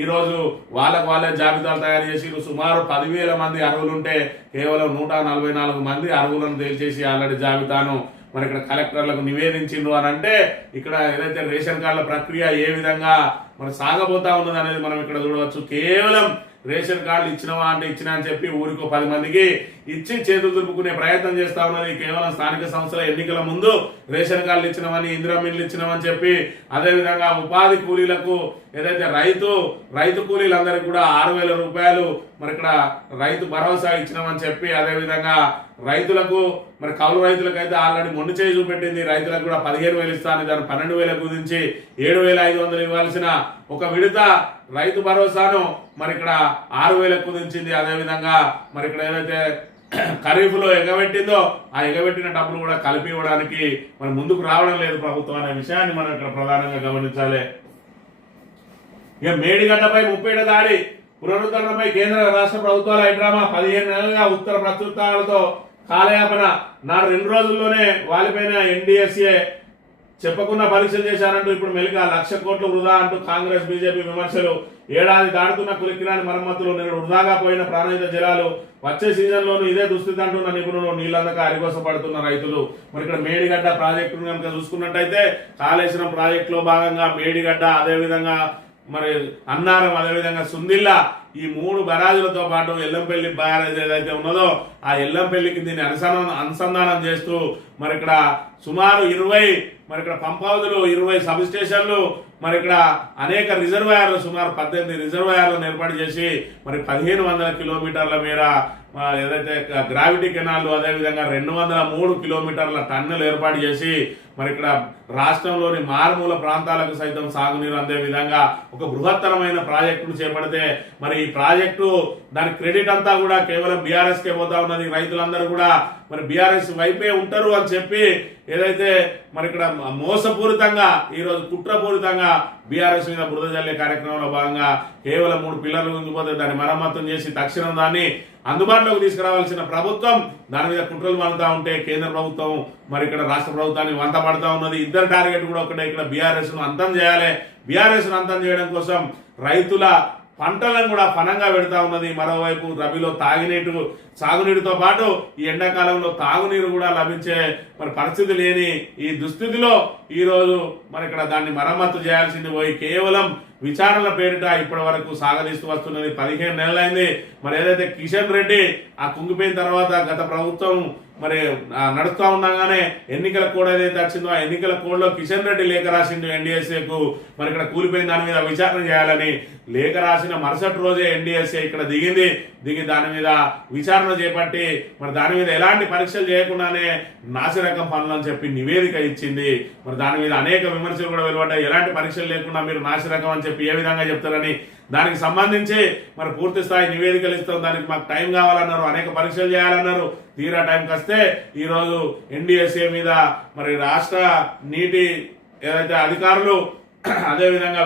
ఈ రోజు వాళ్ళే జాబితాలు తయారు చేసి సుమారు 10,000 మంది అర్హులుంటే కేవలం 144 మంది అర్హులను తేల్చేసి ఆల్రెడీ జాబితాను మరి ఇక్కడ కలెక్టర్లకు నివేదించిండ్రు అని అంటే ఇక్కడ ఏదైతే రేషన్ కార్డుల ప్రక్రియ ఏ విధంగా మరి సాగబోతా ఉన్నది అనేది మనం ఇక్కడ చూడవచ్చు. కేవలం రేషన్ కార్డులు ఇచ్చినవా అంటే ఇచ్చినా అని చెప్పి ఊరికో 10 మందికి ఇచ్చి చేతులు దులుపుకునే ప్రయత్నం చేస్తా ఉన్నది. కేవలం స్థానిక సంస్థల ఎన్నికల ముందు రేషన్ కార్డులు ఇచ్చినవని, ఇందిరా మిల్లు ఇచ్చినవని చెప్పి అదేవిధంగా ఉపాధి కూలీలకు ఏదైతే రైతు కూలీలందరికీ కూడా 6,000 రూపాయలు మరి ఇక్కడ రైతు భరోసా ఇచ్చినామని చెప్పి అదేవిధంగా రైతులకు మరి కౌలు రైతులకైతే ఆల్రెడీ మొండి చేయి చూపెట్టింది. రైతులకు కూడా 15,000 ఇస్తాను, దాన్ని 12,000 కుదించి 7,500 ఇవ్వాల్సిన ఒక విడత రైతు భరోసాను మరి ఇక్కడ 6,000 కుదించింది. అదేవిధంగా మరి ఇక్కడ ఏదైతే ఖరీఫ్ లో ఎగబెట్టిందో ఆ ఎగబెట్టిన డబ్బులు కూడా కలిపి ఇవ్వడానికి మరి ముందుకు రావడం లేదు ప్రభుత్వం అనే విషయాన్ని మనం ఇక్కడ ప్రధానంగా గమనించాలి. ఇక మేడిగడ్డపై 30 దాడి, పునరుద్ధరణపై కేంద్ర రాష్ట్ర ప్రభుత్వాల హైడ్రామా, 15 నెలలుగా ఉత్తర ప్రత్యుత్తరాలతో కాలయాపన. నాడు 2 రోజుల్లోనే వాలిపోయిన ఎన్డీఎస్ఏ చెప్పకుండా పరీక్షలు చేశారంటూ ఇప్పుడు మెలిగా 1,00,000 కోట్లు వృధా అంటూ కాంగ్రెస్ బీజేపీ విమర్శలు. ఏడాది దాటుతున్న కులికిరాని మరమ్మతులు, నేను వృధాగా పోయిన ప్రాణహిత జలాలు, వచ్చే సీజన్లోనూ ఇదే దుస్థితి అంటున్న నిపుణులు, నీళ్ళందక అరిగోసపడుతున్న రైతులు. మరి ఇక్కడ మేడిగడ్డ ప్రాజెక్టును కనుక చూసుకున్నట్టయితే కాళేశ్వరం ప్రాజెక్టులో భాగంగా మేడిగడ్డ అదేవిధంగా మరి అన్నారం అదేవిధంగా సుందిల్లా ఈ 3 బరాజులతో పాటు ఎల్లంపల్లి బ్యారేజ్ ఏదైతే ఉన్నదో ఆ ఎల్లంపల్లికి దీన్ని అనుసంధానం చేస్తూ మరి ఇక్కడ సుమారు 20 మరి ఇక్కడ పంప్ హౌజులు, 20 సబ్ స్టేషన్లు, మరి ఇక్కడ అనేక రిజర్వాయర్లు సుమారు 18 రిజర్వాయర్లను ఏర్పాటు చేసి మరి 1500 కిలోమీటర్ల మేర ఏదైతే గ్రావిటీ కెనాల్, అదేవిధంగా 203 కిలోమీటర్ల టన్నెల్ ఏర్పాటు చేసి మరి ఇక్కడ రాష్ట్రంలోని మారుమూల ప్రాంతాలకు సైతం సాగునీరు అందే విధంగా ఒక బృహత్తరమైన ప్రాజెక్టును చేపడితే మరి ఈ ప్రాజెక్టు దాని క్రెడిట్ అంతా కూడా కేవలం బీఆర్ఎస్కే పోతా ఉన్నది. రైతులందరూ కూడా మరి బీఆర్ఎస్ వైపే ఉంటారు అని చెప్పి ఏదైతే మరి ఇక్కడ మోసపూరితంగా ఈరోజు కుట్రపూరితంగా బీఆర్ఎస్ మీద బురద జల్లే కార్యక్రమంలో భాగంగా కేవలం 3 పిల్లర్లు ఉంగిపోతే దాన్ని మరమ్మతులు చేసి తక్షణం దాన్ని అందుబాటులోకి తీసుకురావాల్సిన ప్రభుత్వం దాని మీద కుట్రలు పడుతూ ఉంటే కేంద్ర ప్రభుత్వం మరి ఇక్కడ రాష్ట్ర ప్రభుత్వాన్ని వంత పడుతూ ఉన్నది. ఇద్దరు టార్గెట్ కూడా ఒకటే, ఇక్కడ బీఆర్ఎస్ ను అంతం చేయాలి. బీఆర్ఎస్ ను అంతం చేయడం కోసం రైతుల పంటలను కూడా ఫనంగా పెడతా ఉన్నది. మరోవైపు రబీలో సాగునీటితో పాటు ఈ ఎండాకాలంలో తాగునీరు కూడా లభించే మరి పరిస్థితి లేని ఈ దుస్థితిలో ఈరోజు మరి ఇక్కడ దాన్ని మరమ్మతు చేయాల్సింది పోయి కేవలం విచారణల పేరిట ఇప్పటి వరకు సాగదీస్తూ వస్తున్నది. 15 నెలలైంది. మరి ఏదైతే కిషన్ రెడ్డి ఆ కుంగిపోయిన తర్వాత గత ప్రభుత్వం మరి నడుస్తూ ఉండగానే ఎన్నికల కోడ్ ఏదైతే వచ్చిందో ఆ ఎన్నికల కోడ్లో కిషన్ రెడ్డి లేఖ రాసిండు ఎన్డీఎస్ఏకు మరి ఇక్కడ కూలిపోయిన దాని మీద విచారణ చేయాలని. లేఖ రాసిన మరుసటి రోజే ఎన్డీఎస్ఏ ఇక్కడ దిగి దాని మీద విచారణ చేపట్టి మరి దాని మీద ఎలాంటి పరీక్షలు చేయకుండానే నాసిరకం పనులు అని చెప్పి నివేదిక ఇచ్చింది. మరి దాని మీద అనేక విమర్శలు కూడా వెలువడ్డాయి. ఎలాంటి పరీక్షలు లేకుండా మీరు నాసిరకం అని చెప్పి ఏ విధంగా చెప్తారని దానికి సంబంధించి మరి పూర్తి స్థాయి నివేదికలు ఇస్తాం, దానికి మాకు టైం కావాలన్నారు, అనేక పరీక్షలు చేయాలన్నారు. తీరా టైంకి వస్తే ఈరోజు ఎన్డీఎస్ఏ మీద మరి రాష్ట్ర నీటి ఏదైతే అధికారులు అదేవిధంగా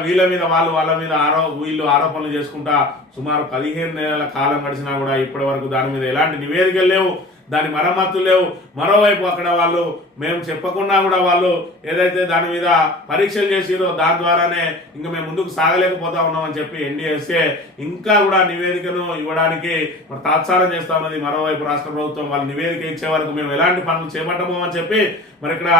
వాళ్ళ మీద వీళ్ళు ఆరోపణలు చేసుకుంటా సుమారు 15 నెలల కాలం గడిచినా కూడా ఇప్పటి వరకు దాని మీద ఎలాంటి నివేదికలు లేవు, దాని మరమ్మతులు లేవు. మరోవైపు అక్కడ వాళ్ళు మేము చెప్పకుండా కూడా వాళ్ళు ఏదైతే దాని మీద పరీక్షలు చేసిరో దాని ద్వారానే ఇంకా మేము ముందుకు సాగలేకపోతా ఉన్నామని చెప్పి ఎన్డీఎస్ఏ ఇంకా కూడా నివేదికను ఇవ్వడానికి మరి తాత్సారం చేస్తా ఉన్నది. మరోవైపు రాష్ట్ర ప్రభుత్వం వాళ్ళు నివేదిక ఇచ్చే వరకు మేము ఎలాంటి పనులు చేపట్టము అని చెప్పి మరి ఇక్కడ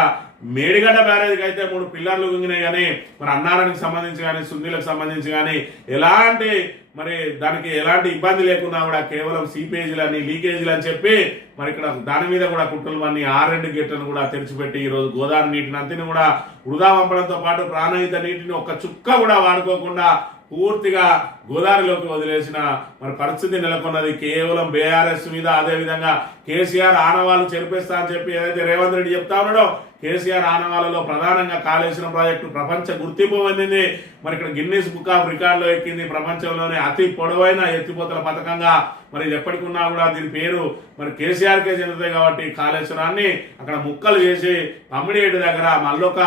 మేడిగడ్డ బ్యారేజ్కి అయితే 3 పిల్లర్లు గుంగినాయి కానీ మరి అన్నారానికి సంబంధించి కానీ సుందీలకు సంబంధించి కానీ ఎలాంటి మరి దానికి ఎలాంటి ఇబ్బంది లేకున్నా కూడా కేవలం సీపేజీలని లీకేజీలు అని చెప్పి మరి ఇక్కడ దాని మీద కూడా కుట్రలు అన్ని 6 గేట్లను కూడా తెరిచిపెట్టి ఈరోజు గోదావరి నీటిని అంతిని కూడా వృధా పంపడంతో పాటు ప్రాణహిత నీటిని ఒక్క చుక్క కూడా వాడుకోకుండా పూర్తిగా గోదావరిలోకి వదిలేసిన మరి పరిస్థితి నెలకొన్నది. కేవలం బీఆర్ఎస్ మీద అదేవిధంగా కేసీఆర్ ఆనవాళ్ళు చెరిపేస్తా అని చెప్పి ఏదైతే రేవంత్ రెడ్డి చెప్తా ఉన్నాడో కేసీఆర్ ఆనవాళ్ళలో ప్రధానంగా కాళేశ్వరం ప్రాజెక్టు ప్రపంచ గుర్తింపు పొందింది. మరి ఇక్కడ గిన్నీస్ బుక్ ఆఫ్ రికార్డులో ఎక్కింది. ప్రపంచంలోనే అతి పొడవైన ఎత్తిపోతల పథకంగా మరి ఇది ఎప్పటికున్నా కూడా దీని పేరు మరి కేసీఆర్కే చెందుతాయి కాబట్టి కాళేశ్వరాన్ని అక్కడ ముక్కలు చేసి పమ్మిడిగడ్డ దగ్గర మళ్ళొక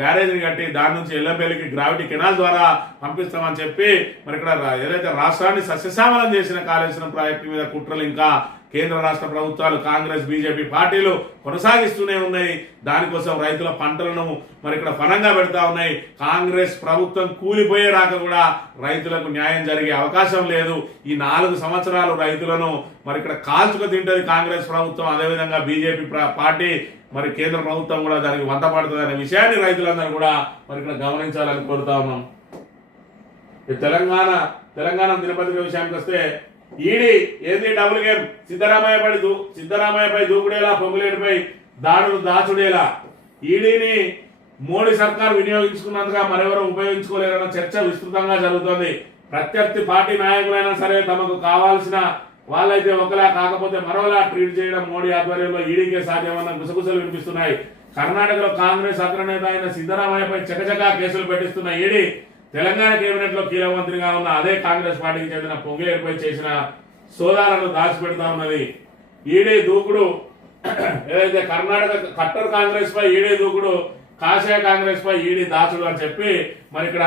బ్యారేజ్ని కట్టి దాని నుంచి ఎల్లంపల్లికి గ్రావిటీ కెనాల్ ద్వారా పంపిస్తామని చెప్పి మరి ఇక్కడ ఏదైతే రాష్ట్రాన్ని సస్యశ్యామలం చేసిన కాళేశ్వరం ప్రాజెక్టు మీద కుట్రలు ఇంకా కేంద్ర రాష్ట్ర ప్రభుత్వాలు కాంగ్రెస్ బీజేపీ పార్టీలు కొనసాగిస్తూనే ఉన్నాయి. దానికోసం రైతుల పంటలను మరి ఇక్కడ ఫలంగా పెడతా ఉన్నాయి. కాంగ్రెస్ ప్రభుత్వం కూలిపోయే రాక కూడా రైతులకు న్యాయం జరిగే అవకాశం లేదు. ఈ 4 సంవత్సరాలు రైతులను మరి ఇక్కడ కాల్చుకు తింటది కాంగ్రెస్ ప్రభుత్వం. అదేవిధంగా బీజేపీ పార్టీ మరి కేంద్ర ప్రభుత్వం కూడా దానికి వంత పడుతుంది అనే విషయాన్ని రైతులందరూ కూడా మరి ఇక్కడ గమనించాలని కోరుతా ఉన్నాం. తెలంగాణ దినపత్రిక విషయానికి వస్తే ఈడీ ఏంది డబుల్ గేమ్, సిద్ధరామయ్యపై దూకుడేలా, పొంగులేటిపై దాచుడేలా. ఈడీని మోడీ సర్కార్ వినియోగించుకున్నందుగా మరెవరూ ఉపయోగించుకోలేరన్న చర్చ విస్తృతంగా జరుగుతోంది. ప్రత్యర్థి పార్టీ నాయకులైనా సరే తమకు కావాల్సిన వాళ్ళైతే ఒకలా కాకపోతే మరోలా ట్రీట్ చేయడం మోడీ ఆధ్వర్యంలో ఈడీకే సాధ్యమన్న గుసగుసలు వినిపిస్తున్నాయి. కర్ణాటకలో కాంగ్రెస్ అగ్రనేత అయిన సిద్ధరామయ్యపై చకచకా కేసులు పెట్టిస్తున్న ఈడీ తెలంగాణ కేబినెట్ లో కీలక మంత్రిగా ఉన్న అదే కాంగ్రెస్ పార్టీకి చెందిన పొంగులేటిపై చేసిన సోదాలను దాచిపెడతా ఉన్నది. ఈడీ దూకుడు ఏదైతే కర్ణాటక కట్టర్ కాంగ్రెస్ పై ఈడీ దూకుడు, కాషాయ కాంగ్రెస్ పై ఈడీ దాచుడు అని చెప్పి మరి ఇక్కడ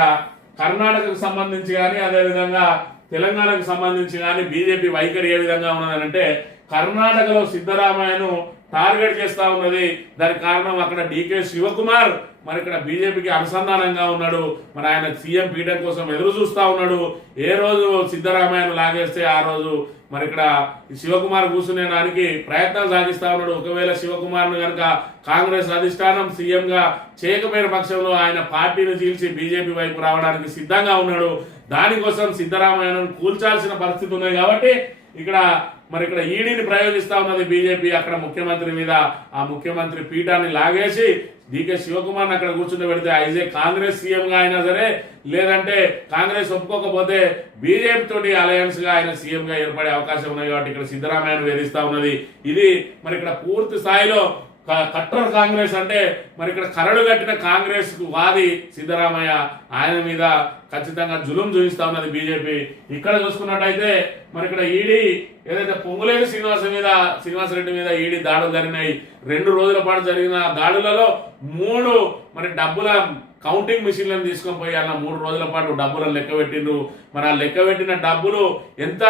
కర్ణాటకకు సంబంధించి కానీ అదేవిధంగా తెలంగాణకు సంబంధించి కానీ బీజేపీ వైఖరి ఏ విధంగా ఉన్నదంటే కర్ణాటకలో సిద్ధరామయ్యను టార్గెట్ చేస్తా ఉన్నది. దానికి కారణం అక్కడ డీకే శివకుమార్ మరి ఇక్కడ బీజేపీకి అనుసంధానంగా ఉన్నాడు. మరి ఆయన సీఎం పీఠం కోసం ఎదురు చూస్తా ఉన్నాడు. ఏ రోజు సిద్ధరామయ్యను లాగేస్తే ఆ రోజు మరి ఇక్కడ శివకుమార్ కూర్చునేడానికి ప్రయత్నాలు సాగిస్తా ఉన్నాడు. ఒకవేళ శివకుమార్ను కనుక కాంగ్రెస్ అధిష్టానం సీఎంగా చేయకపోయిన పక్షంలో ఆయన పార్టీని చీల్చి బీజేపీ వైపు రావడానికి సిద్ధంగా ఉన్నాడు. దానికోసం సిద్ధరామయ్యను కూల్చాల్సిన పరిస్థితి ఉంది కాబట్టి ఇక్కడ ఈడీని ప్రయోగిస్తా ఉన్నది బీజేపీ. అక్కడ ముఖ్యమంత్రి మీద ఆ ముఖ్యమంత్రి పీఠాన్ని లాగేసి డికే శివకుమార్ని అక్కడ కూర్చుండబెడితే ఐజే కాంగ్రెస్ సీఎంగా అయినా సరే, లేదంటే కాంగ్రెస్ ఒప్పుకోకపోతే బీజేపీ తోటి అలయన్స్ గా ఆయన సీఎంగా ఏర్పడే అవకాశం ఉన్నాయి. కాబట్టి ఇక్కడ సిద్ధరామయ్యను వేధిస్తా ఉన్నది. ఇది మరి ఇక్కడ పూర్తి స్థాయిలో కట్టర్ కాంగ్రెస్ అంటే మరి ఇక్కడ కరడు కట్టిన కాంగ్రెస్ వాది సిద్ధరామయ్య. ఆయన మీద ఖచ్చితంగా జులుం చూపిస్తా ఉన్నది బీజేపీ. ఇక్కడ చూసుకున్నట్టయితే మరి ఇక్కడ ఈడీ ఏదైతే పొంగులేని శ్రీనివాసరెడ్డి మీద ఈడీ దాడులు జరిగినాయి. 2 రోజుల పాటు జరిగిన దాడులలో 3 మరి డబ్బుల కౌంటింగ్ మిషన్లను తీసుకొని పోయి అలా 3 రోజుల పాటు డబ్బులను లెక్క పెట్టిండ్రు. మరి ఆ లెక్క పెట్టిన డబ్బులు ఎంత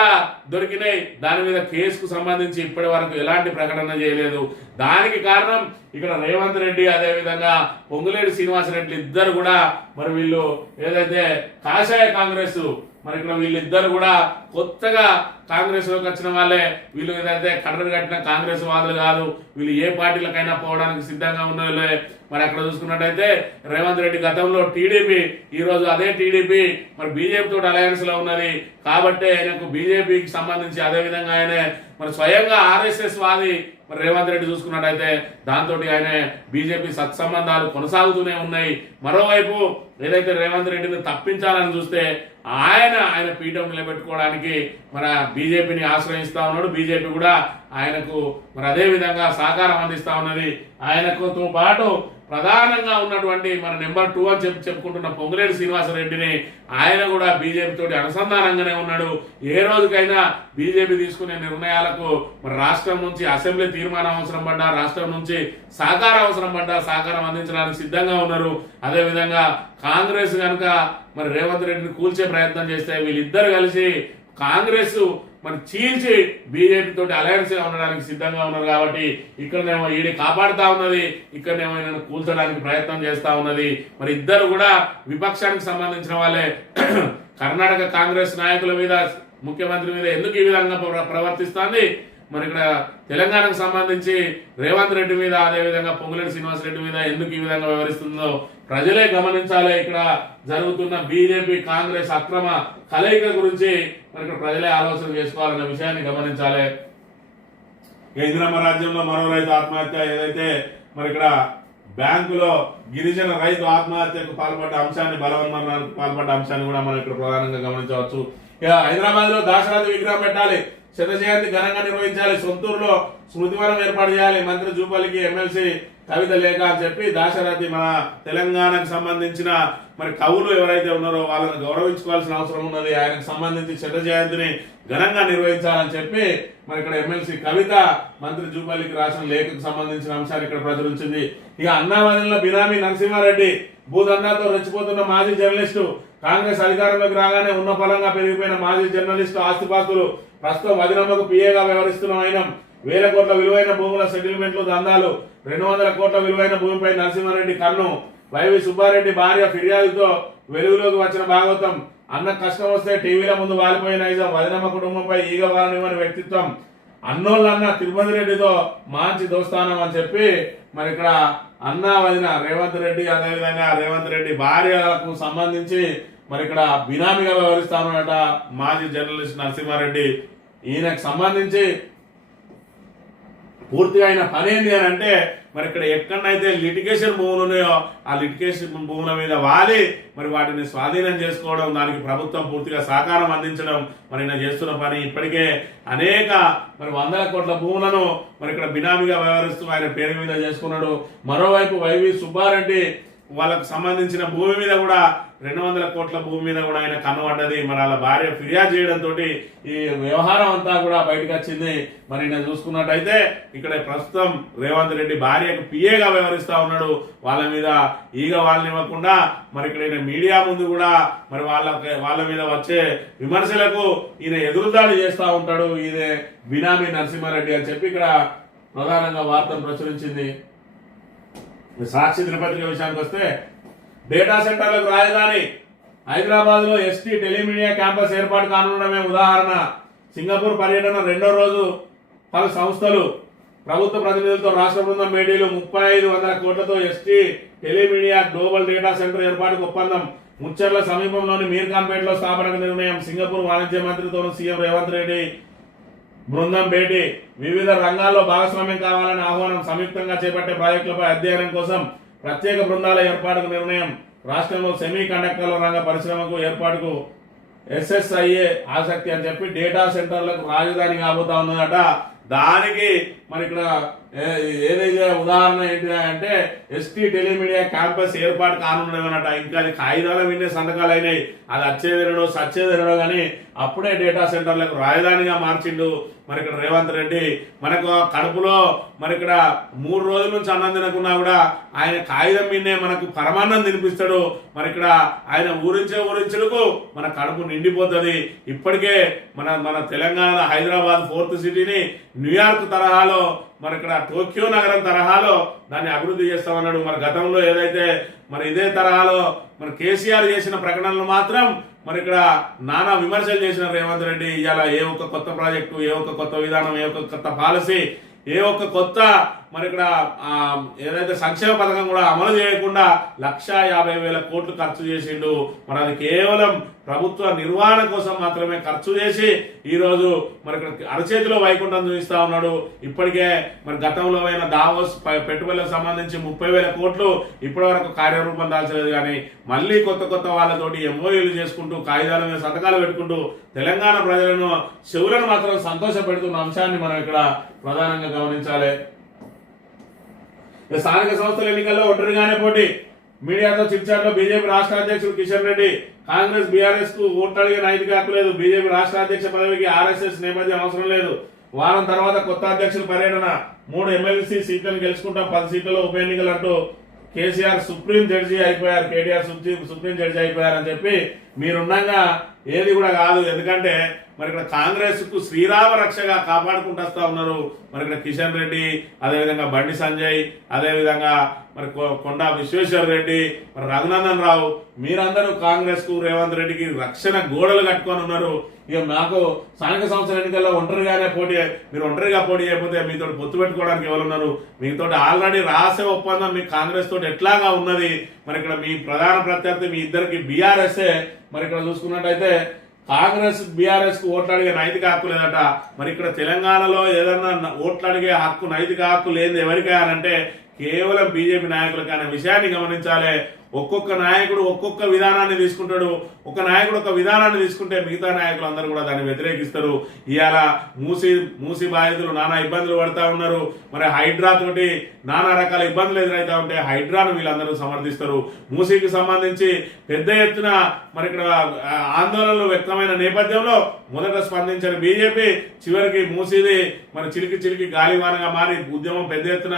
దొరికినాయి, దాని మీద కేసుకు సంబంధించి ఇప్పటి వరకు ఎలాంటి ప్రకటన చేయలేదు. దానికి కారణం ఇక్కడ రేవంత్ రెడ్డి, అదేవిధంగా పొంగులేటి శ్రీనివాసరెడ్డి ఇద్దరు కూడా మరి వీళ్ళు ఏదైతే కాషాయ కాంగ్రెస్, మరి ఇక్కడ వీళ్ళిద్దరు కూడా కొత్తగా కాంగ్రెస్ లోకి వచ్చిన వాళ్ళే. వీళ్ళు ఏదైతే కర్రలు కట్టిన కాంగ్రెస్ వాదులు కాదు. వీళ్ళు ఏ పార్టీలకైనా పోవడానికి సిద్ధంగా ఉన్న వాళ్ళే. మరి అక్కడ చూసుకున్నట్టయితే రేవంత్ రెడ్డి గతంలో టీడీపీ, ఈ రోజు అదే టీడీపీ మరి బీజేపీ తోటి అలయన్స్ లో ఉన్నది. కాబట్టి ఆయనకు బీజేపీకి సంబంధించి అదేవిధంగా ఆయనే మరి స్వయంగా ఆర్ఎస్ఎస్ వాది మరి రేవంత్ రెడ్డి చూసుకున్నట్టయితే దాంతో ఆయన బీజేపీ సత్సంబంధాలు కొనసాగుతూనే ఉన్నాయి. మరోవైపు ఏదైతే రేవంత్ రెడ్డిని తప్పించాలని చూస్తే ఆయన పీఠం నిలబెట్టుకోవడానికి మన బీజేపీని ఆశ్రయిస్తా ఉన్నాడు. బీజేపీ కూడా ఆయనకు మరి అదే విధంగా సహకారం అందిస్తా ఉన్నది. ఆయనకుతో పాటు ప్రధానంగా ఉన్నటువంటి మన నెంబర్ 2 అని చెప్పుకుంటున్న పొంగులేటి శ్రీనివాసరెడ్డిని ఆయన కూడా బీజేపీ తోటి అనుసంధానంగానే ఉన్నాడు. ఏ రోజుకైనా బీజేపీ తీసుకునే నిర్ణయాలకు మరి రాష్ట్రం నుంచి అసెంబ్లీ తీర్మానం అవసరం పడ్డా, రాష్ట్రం నుంచి సహకారం అవసరం పడ్డా సహకారం అందించడానికి సిద్ధంగా ఉన్నారు. అదేవిధంగా కాంగ్రెస్ కనుక మరి రేవంత్ రెడ్డిని కూల్చే ప్రయత్నం చేస్తే వీళ్ళిద్దరు కలిసి కాంగ్రెస్ మరి చీల్చి బీజేపీ తోటి అలయన్స్ గా ఉండడానికి సిద్ధంగా ఉన్నారు. కాబట్టి ఇక్కడనేమో ఈడీ కాపాడుతా ఉన్నది, ఇక్కడనేమో ఈయనను కూల్చడానికి ప్రయత్నం చేస్తా ఉన్నది. మరి ఇద్దరు కూడా విపక్షానికి సంబంధించిన వాళ్ళే. కర్ణాటక కాంగ్రెస్ నాయకుల మీద, ముఖ్యమంత్రి మీద ఎందుకు ఈ విధంగా ప్రవర్తిస్తుంది, మరి ఇక్కడ తెలంగాణకు సంబంధించి రేవంత్ రెడ్డి మీద, అదేవిధంగా పొంగులేటి శ్రీనివాసరెడ్డి మీద ఎందుకు ఈ విధంగా వ్యవహరిస్తుందో ప్రజలే గమనించాలి. ఇక్కడ జరుగుతున్న బీజేపీ కాంగ్రెస్ అక్రమ కలయిక గురించి మరి ఇక్కడ ప్రజలే ఆలోచన చేసుకోవాలన్న విషయాన్ని గమనించాలి. ఇందిరమ్మ రాజ్యంలో మరో రైతు ఆత్మహత్య, ఏదైతే మరి ఇక్కడ బ్యాంకులో గిరిజన రైతు ఆత్మహత్యకు పాల్పడ్డ అంశాన్ని, బలవన్మరణానికి పాల్పడ్డ అంశాన్ని కూడా మనం ఇక్కడ ప్రధానంగా గమనించవచ్చు. ఇక హైదరాబాద్ లో దాశరథి విగ్రహం పెట్టాలి, శత జయంతి ఘనంగా నిర్వహించాలి, సొంతూరులో స్మృతివనం ఏర్పాటు చేయాలి, మంత్రి జూపల్లికి ఎమ్మెల్సీ కవిత లేఖ అని చెప్పి దాశరథి మన తెలంగాణకు సంబంధించిన మరి కవులు ఎవరైతే ఉన్నారో వాళ్ళని గౌరవించుకోవాల్సిన అవసరం ఉన్నది. ఆయనకు సంబంధించి శత జయంతిని ఘనంగా నిర్వహించాలని చెప్పి మరి ఇక్కడ ఎమ్మెల్సీ కవిత మంత్రి జూపల్లికి రాసిన లేఖకు సంబంధించిన అంశాన్ని ఇక్కడ ప్రచురించింది. ఇక అన్నావదిలో బినామీ నరసింహారెడ్డి భూదందాతో రెచ్చిపోతున్న మాజీ జర్నలిస్టు, కాంగ్రెస్ అధికారంలోకి రాగానే ఉన్న పలంగా పెరిగిపోయిన మాజీ జర్నలిస్టు ఆస్తిపాస్తులు ప్రస్తుతం వదినమ్మకు పిఏగా వ్యవహరిస్తున్న ఆయన 1000 కోట్ల విలువైన భూముల సెటిల్మెంట్లు దందాలు, 200 కోట్ల విలువైన భూమిపై నరసింహారెడ్డి కన్ను, వైవి సుబ్బారెడ్డి భార్య ఫిర్యాదుతో వెలుగులోకి వచ్చిన భాగవతం, అన్న కష్టం వస్తే టీవీల ముందు వాలిపోయిన నైజం, వదినమ్మ కుటుంబంపై ఈగ వాలనివ్వని వ్యక్తిత్వం, అన్నోళ్ళన్న తిరుపతి రెడ్డితో మంచి దోస్తానం అని చెప్పి మరి ఇక్కడ అన్న వదిన రేవంత్ రెడ్డి, అదేవిధంగా రేవంత్ రెడ్డి భార్యలకు సంబంధించి మరి ఇక్కడ బినామీగా వ్యవహరిస్తానట మాజీ జర్నలిస్ట్ నరసింహారెడ్డి. ఈయనకు సంబంధించి పూర్తిగా ఆయన పని ఏంటి అని అంటే మరి ఇక్కడ ఎక్కడైతే లిటిగేషన్ భూములు ఉన్నాయో ఆ లిటిగేషన్ భూముల మీద వాలి మరి వాటిని స్వాధీనం చేసుకోవడం, దానికి ప్రభుత్వం పూర్తిగా సహకారం అందించడం మరి ఆయన చేస్తున్న పని. ఇప్పటికే అనేక మరి 100 కోట్ల భూములను మరి ఇక్కడ బినామీగా వ్యవహరిస్తూ ఆయన పేరు మీద చేసుకున్నాడు. మరోవైపు వైవి సుబ్బారెడ్డి వాళ్ళకు సంబంధించిన భూమి మీద కూడా 200 కోట్ల భూమి మీద కూడా ఆయన కన్నుపడ్డది. మరి వాళ్ళ భార్య ఫిర్యాదు చేయడంతో ఈ వ్యవహారం అంతా కూడా బయటకు వచ్చింది. మరి నేను చూసుకున్నట్టయితే ఇక్కడ ప్రస్తుతం రేవంత్ రెడ్డి భార్యకు పిఏగా వ్యవహరిస్తా ఉన్నాడు. వాళ్ళ మీద ఈగ వాళ్ళనివ్వకుండా మరి ఇక్కడ ఈయన మీడియా ముందు కూడా మరి వాళ్ళ మీద వచ్చే విమర్శలకు ఈయన ఎదురుదాడి చేస్తూ ఉంటాడు. ఈయన బినామీ నరసింహారెడ్డి అని చెప్పి ఇక్కడ ప్రధానంగా వార్తను ప్రచురించింది. సాక్షి దినపత్రిక విషయానికి వస్తే డేటా సెంటర్లకు రాజధాని, హైదరాబాద్ లో ఎస్టీ టెలిమీడియా క్యాంపస్ ఏర్పాటు కానుండడమే ఉదాహరణ. సింగపూర్ పర్యటన 2వ రోజు పలు సంస్థలు ప్రభుత్వ ప్రతినిధులతో రాష్ట్ర బృందం భేటీలు, 3500 కోట్లతో ST Telemedia global data centre ఏర్పాటుకు ఒప్పందం, ముచ్చర్ల సమీపంలోని మీర్ఖాంపేటలో స్థాపనకు నిర్ణయం, సింగపూర్ వాణిజ్య మంత్రితో సీఎం రేవంత్ రెడ్డి బృందం భేటీ, వివిధ రంగాల్లో భాగస్వామ్యం కావాలని ఆహ్వానం, సంయుక్తంగా చేపట్టే ప్రాజెక్టులపై అధ్యయనం కోసం ప్రత్యేక బృందాల ఏర్పాటుకు నిర్ణయం, రాష్ట్రంలో సెమీ కండక్టర్ల రంగ పరిశ్రమకు ఏర్పాటుకు SSIA ఆసక్తి అని చెప్పి డేటా సెంటర్లకు రాజధాని కాబోతా ఉన్నదట. దానికి మరి ఇక్కడ ఏదైతే ఉదాహరణ ఏంటి అంటే ST టెలిమీడియా క్యాంపస్ ఏర్పాటు కానున్నదనట. ఇంకా అది కాగితాల విన్నే సంతకాలు అయినాయి, అది వచ్చేదినడో సచ్చేదినడో కానీ అప్పుడే డేటా సెంటర్లకు రాజధానిగా మార్చిండు మరి ఇక్కడ రేవంత్ రెడ్డి. మనకు కడుపులో మరి ఇక్కడ 3 రోజుల నుంచి అన్నం తినకున్నా కూడా ఆయన కాగితం మీదే మనకు పరమాన్నం తినిపిస్తాడు. మరి ఇక్కడ ఆయన ఊరించుడుకు మన కడుపు నిండిపోతుంది. ఇప్పటికే మన తెలంగాణ హైదరాబాద్ 4th సిటీని న్యూయార్క్ తరహాలో మరి ఇక్కడ టోక్యో నగరం తరహాలో దాన్ని అభివృద్ధి చేస్తామన్నాడు. మరి గతంలో ఏదైతే మరి ఇదే తరహాలో మరి కేసీఆర్ చేసిన ప్రకటనలు మాత్రం మరి ఇక్కడ నానా విమర్శలు చేసిన రేవంత్ రెడ్డి ఇవాళ ఏ ఒక్క కొత్త ప్రాజెక్టు, ఏ ఒక్క కొత్త విధానం, ఏ ఒక్క కొత్త పాలసీ, ఏ ఒక్క కొత్త మరి ఇక్కడ ఏదైతే సంక్షేమ పథకం కూడా అమలు చేయకుండా 1,50,000 కోట్లు ఖర్చు చేసిండు. మరి అది కేవలం ప్రభుత్వ నిర్వహణ కోసం మాత్రమే ఖర్చు చేసి ఈరోజు మరి ఇక్కడ అరచేతిలో వైకుంఠం చూపిస్తా ఉన్నాడు. ఇప్పటికే మరి గతంలో అయిన దావోస్ పెట్టుబడులకు సంబంధించి 30,000 కోట్లు ఇప్పటి వరకు కార్యరూపం దాల్చలేదు. కానీ మళ్ళీ కొత్త వాళ్ళతోటి MOUలు చేసుకుంటూ కాగితాల మీద సంతకాలు పెట్టుకుంటూ తెలంగాణ ప్రజలను చెవులను మాత్రం సంతోష పెడుతున్న అంశాన్ని మనం ఇక్కడ ప్రధానంగా గమనించాలి. స్థానిక సంస్థల ఎన్నికల్లో ఒంటరిగానే పోటీ, మీడియాతో చిట్చాట్లో బీజేపీ రాష్ట్ర అధ్యక్షుడు కిషన్ రెడ్డి. కాంగ్రెస్ బీఆర్ఎస్ కు ఓట్లు అడిగే నైతిక హక్కు లేదు. బీజేపీ రాష్ట్ర అధ్యక్ష పదవికి RSS నేపథ్యం అవసరం లేదు. వారం తర్వాత కొత్త అధ్యక్షుల పర్యటన, 3 ఎమ్మెల్సీ సీట్లను గెలుచుకుంటాం, 10 సీట్లలో ఉప ఎన్నికలు అంటూ కేసీఆర్ సుప్రీం జడ్జి అయిపోయారు, కేటీఆర్ సుప్రీం జడ్జి అయిపోయారని చెప్పి మీరుండగా ఏది కూడా కాదు. ఎందుకంటే మరి ఇక్కడ కాంగ్రెస్ కు శ్రీరామ రక్షగా కాపాడుకుంటూ వస్తా ఉన్నారు మరి ఇక్కడ కిషన్ రెడ్డి, అదేవిధంగా బండి సంజయ్, అదేవిధంగా మరి కొండా విశ్వేశ్వర్ రెడ్డి, మరి రఘునందన్ రావు, మీరందరూ కాంగ్రెస్ కు రేవంత్ రెడ్డికి రక్షణ గోడలు కట్టుకొని ఉన్నారు. ఇక నాకు స్థానిక సంస్థల ఎన్నికల్లో ఒంటరిగానే మీరు ఒంటరిగా పోటీ చేయకపోతే మీతో పొత్తు పెట్టుకోవడానికి ఎవరున్నారు? మీతో ఆల్రెడీ రహస్య ఒప్పందం మీ కాంగ్రెస్ తోటి ఎట్లాగా ఉన్నది. మరి ఇక్కడ మీ ప్రధాన ప్రత్యర్థి మీ ఇద్దరికి బీఆర్ఎస్ఏ. మరి ఇక్కడ చూసుకున్నట్టయితే కాంగ్రెస్ బీఆర్ఎస్ కు ఓట్లు అడిగే నైతిక హక్కు లేదట. మరి ఇక్కడ తెలంగాణలో ఏదన్నా ఓట్లు అడిగే హక్కు, నైతిక హక్కు లేదు ఎవరికైనా కేవలం బీజేపీ నాయకులకి అనే విషయాన్ని గమనించాలి. ఒక్కొక్క నాయకుడు ఒక్కొక్క విధానాన్ని తీసుకుంటాడు. ఒక నాయకుడు ఒక విధానాన్ని తీసుకుంటే మిగతా నాయకులు అందరూ కూడా దాన్ని వ్యతిరేకిస్తారు. ఇవాళ మూసి బాధితులు నానా ఇబ్బందులు పడతా ఉన్నారు. మరి హైడ్రా తోటి నానా రకాల ఇబ్బందులు ఎదురైతా ఉంటే హైడ్రాను వీళ్ళందరూ సమర్థిస్తారు. మూసీకి సంబంధించి పెద్ద ఎత్తున మరి ఇక్కడ ఆందోళనలు వ్యక్తమైన నేపథ్యంలో మొదట స్పందించిన బీజేపీ చివరికి మూసీది మరి చిలికి గాలివానగా మారి ఉద్యమం పెద్ద ఎత్తున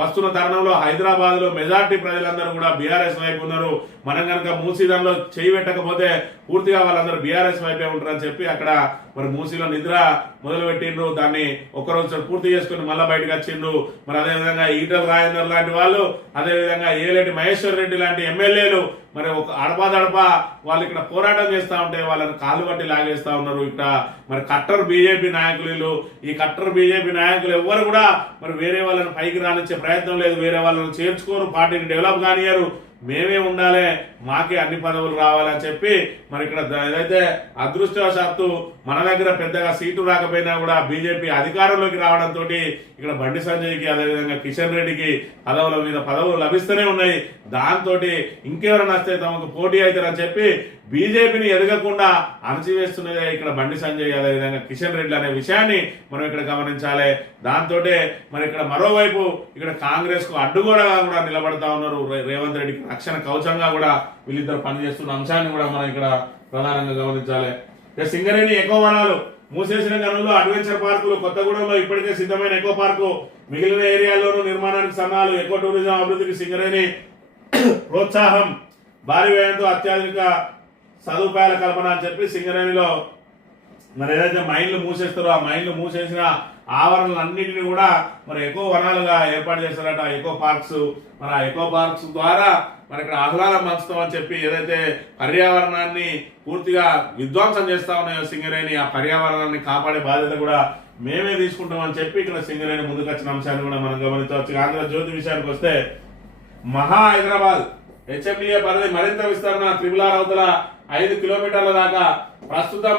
వస్తున్న తరుణంలో హైదరాబాద్ లో మెజార్టీ ప్రజలందరూ కూడా బీఆర్ఎస్ వైపు ఉన్నారు. మనం కనుక మూసీ దానిలో చేయి పెట్టకపోతే పూర్తిగా వాళ్ళందరూ బీఆర్ఎస్ వైపే ఉంటారని చెప్పి అక్కడ మరి మూసీలో నిద్ర మొదలు పెట్టిండ్రు. దాన్ని ఒక్కరోజు పూర్తి చేసుకుని మళ్ళీ బయటకు వచ్చిండ్రు. మరి అదేవిధంగా ఈటల రాజేందర్ లాంటి వాళ్ళు, అదేవిధంగా ఏలేటి మహేశ్వర్ రెడ్డి లాంటి ఎమ్మెల్యేలు మరి ఒక అడపా వాళ్ళు ఇక్కడ పోరాటం చేస్తా ఉంటే వాళ్ళని కాలు పట్టి లాగేస్తా ఉన్నారు. ఇక్కడ మరి కట్టర్ బీజేపీ నాయకులు, ఈ కట్టర్ బీజేపీ నాయకులు ఎవ్వరు కూడా మరి వేరే వాళ్ళని పైకి రానిచ్చే ప్రయత్నం లేదు. వేరే వాళ్ళని చేర్చుకోరు, పార్టీని డెవలప్ కానియరు. మేమే ఉండాలి, మాకే అన్ని పదవులు రావాలని చెప్పి మరి ఇక్కడ ఏదైతే అదృష్టవశాత్తు మన దగ్గర పెద్దగా సీటు రాకపోయినా కూడా బీజేపీ అధికారంలోకి రావడంతో ఇక్కడ బండి సంజయ్కి, అదేవిధంగా కిషన్ రెడ్డికి పదవుల మీద పదవులు లభిస్తూనే ఉన్నాయి. దాంతో ఇంకెవరైనా వస్తే తమకు పోటీ అవుతారని చెప్పి బీజేపీని ఎదగకుండా అణచివేస్తున్నదే ఇక్కడ బండి సంజయ్, అదేవిధంగా కిషన్ రెడ్డి అనే విషయాన్ని మనం ఇక్కడ గమనించాలి. దాంతో మరి ఇక్కడ మరోవైపు ఇక్కడ కాంగ్రెస్ కు అడ్డుగోడగా కూడా నిలబడతా ఉన్నారు. రేవంత్ రెడ్డికి రక్షణ కవచంగా కూడా వీళ్ళిద్దరు పనిచేస్తున్న అంశాన్ని కూడా మనం ఇక్కడ ప్రధానంగా గమనించాలి. సింగరేణి ఎకో వనాలు మూసేసిన గనుల్లో అడ్వెంచర్ పార్కులు, కొత్తగూడెంలో ఇప్పటికే సిద్ధమైన ఎకో పార్కు, మిగిలిన ఏరియాల్లోనూ నిర్మాణానికి సన్నాహాలు. ఎకో టూరిజం అభివృద్ధికి సింగరేణి ప్రోత్సాహం, భారీ వ్యయంతో అత్యాధునిక సదుపాయాల కల్పన అని చెప్పి సింగరేణిలో మరి ఏదైతే మైన్లు మూసేస్తారో ఆ మైన్లు మూసేసిన ఆవరణలన్నింటినీ కూడా మరి ఎకో వనాలుగా ఏర్పాటు చేస్తారట, ఎకో పార్క్స్. మరి ఆ ఎకో పార్క్స్ ద్వారా మరి ఇక్కడ ఆహ్లాదం పంచుతామని చెప్పి ఏదైతే పర్యావరణాన్ని పూర్తిగా విధ్వంసం చేస్తా ఉన్నాయో సింగరేణి, ఆ పర్యావరణాన్ని కాపాడే బాధ్యత కూడా మేమే తీసుకుంటామని చెప్పి ఇక్కడ సింగరేణి ముందుకు వచ్చిన అంశాన్ని కూడా మనం గమనించవచ్చు. ఆంధ్రజ్యోతి విషయానికి వస్తే మహా హైదరాబాద్ HMDA పరిధి మరింత విస్తరణ, RRR అవతల 5 కిలోమీటర్ల దాకా. ప్రస్తుతం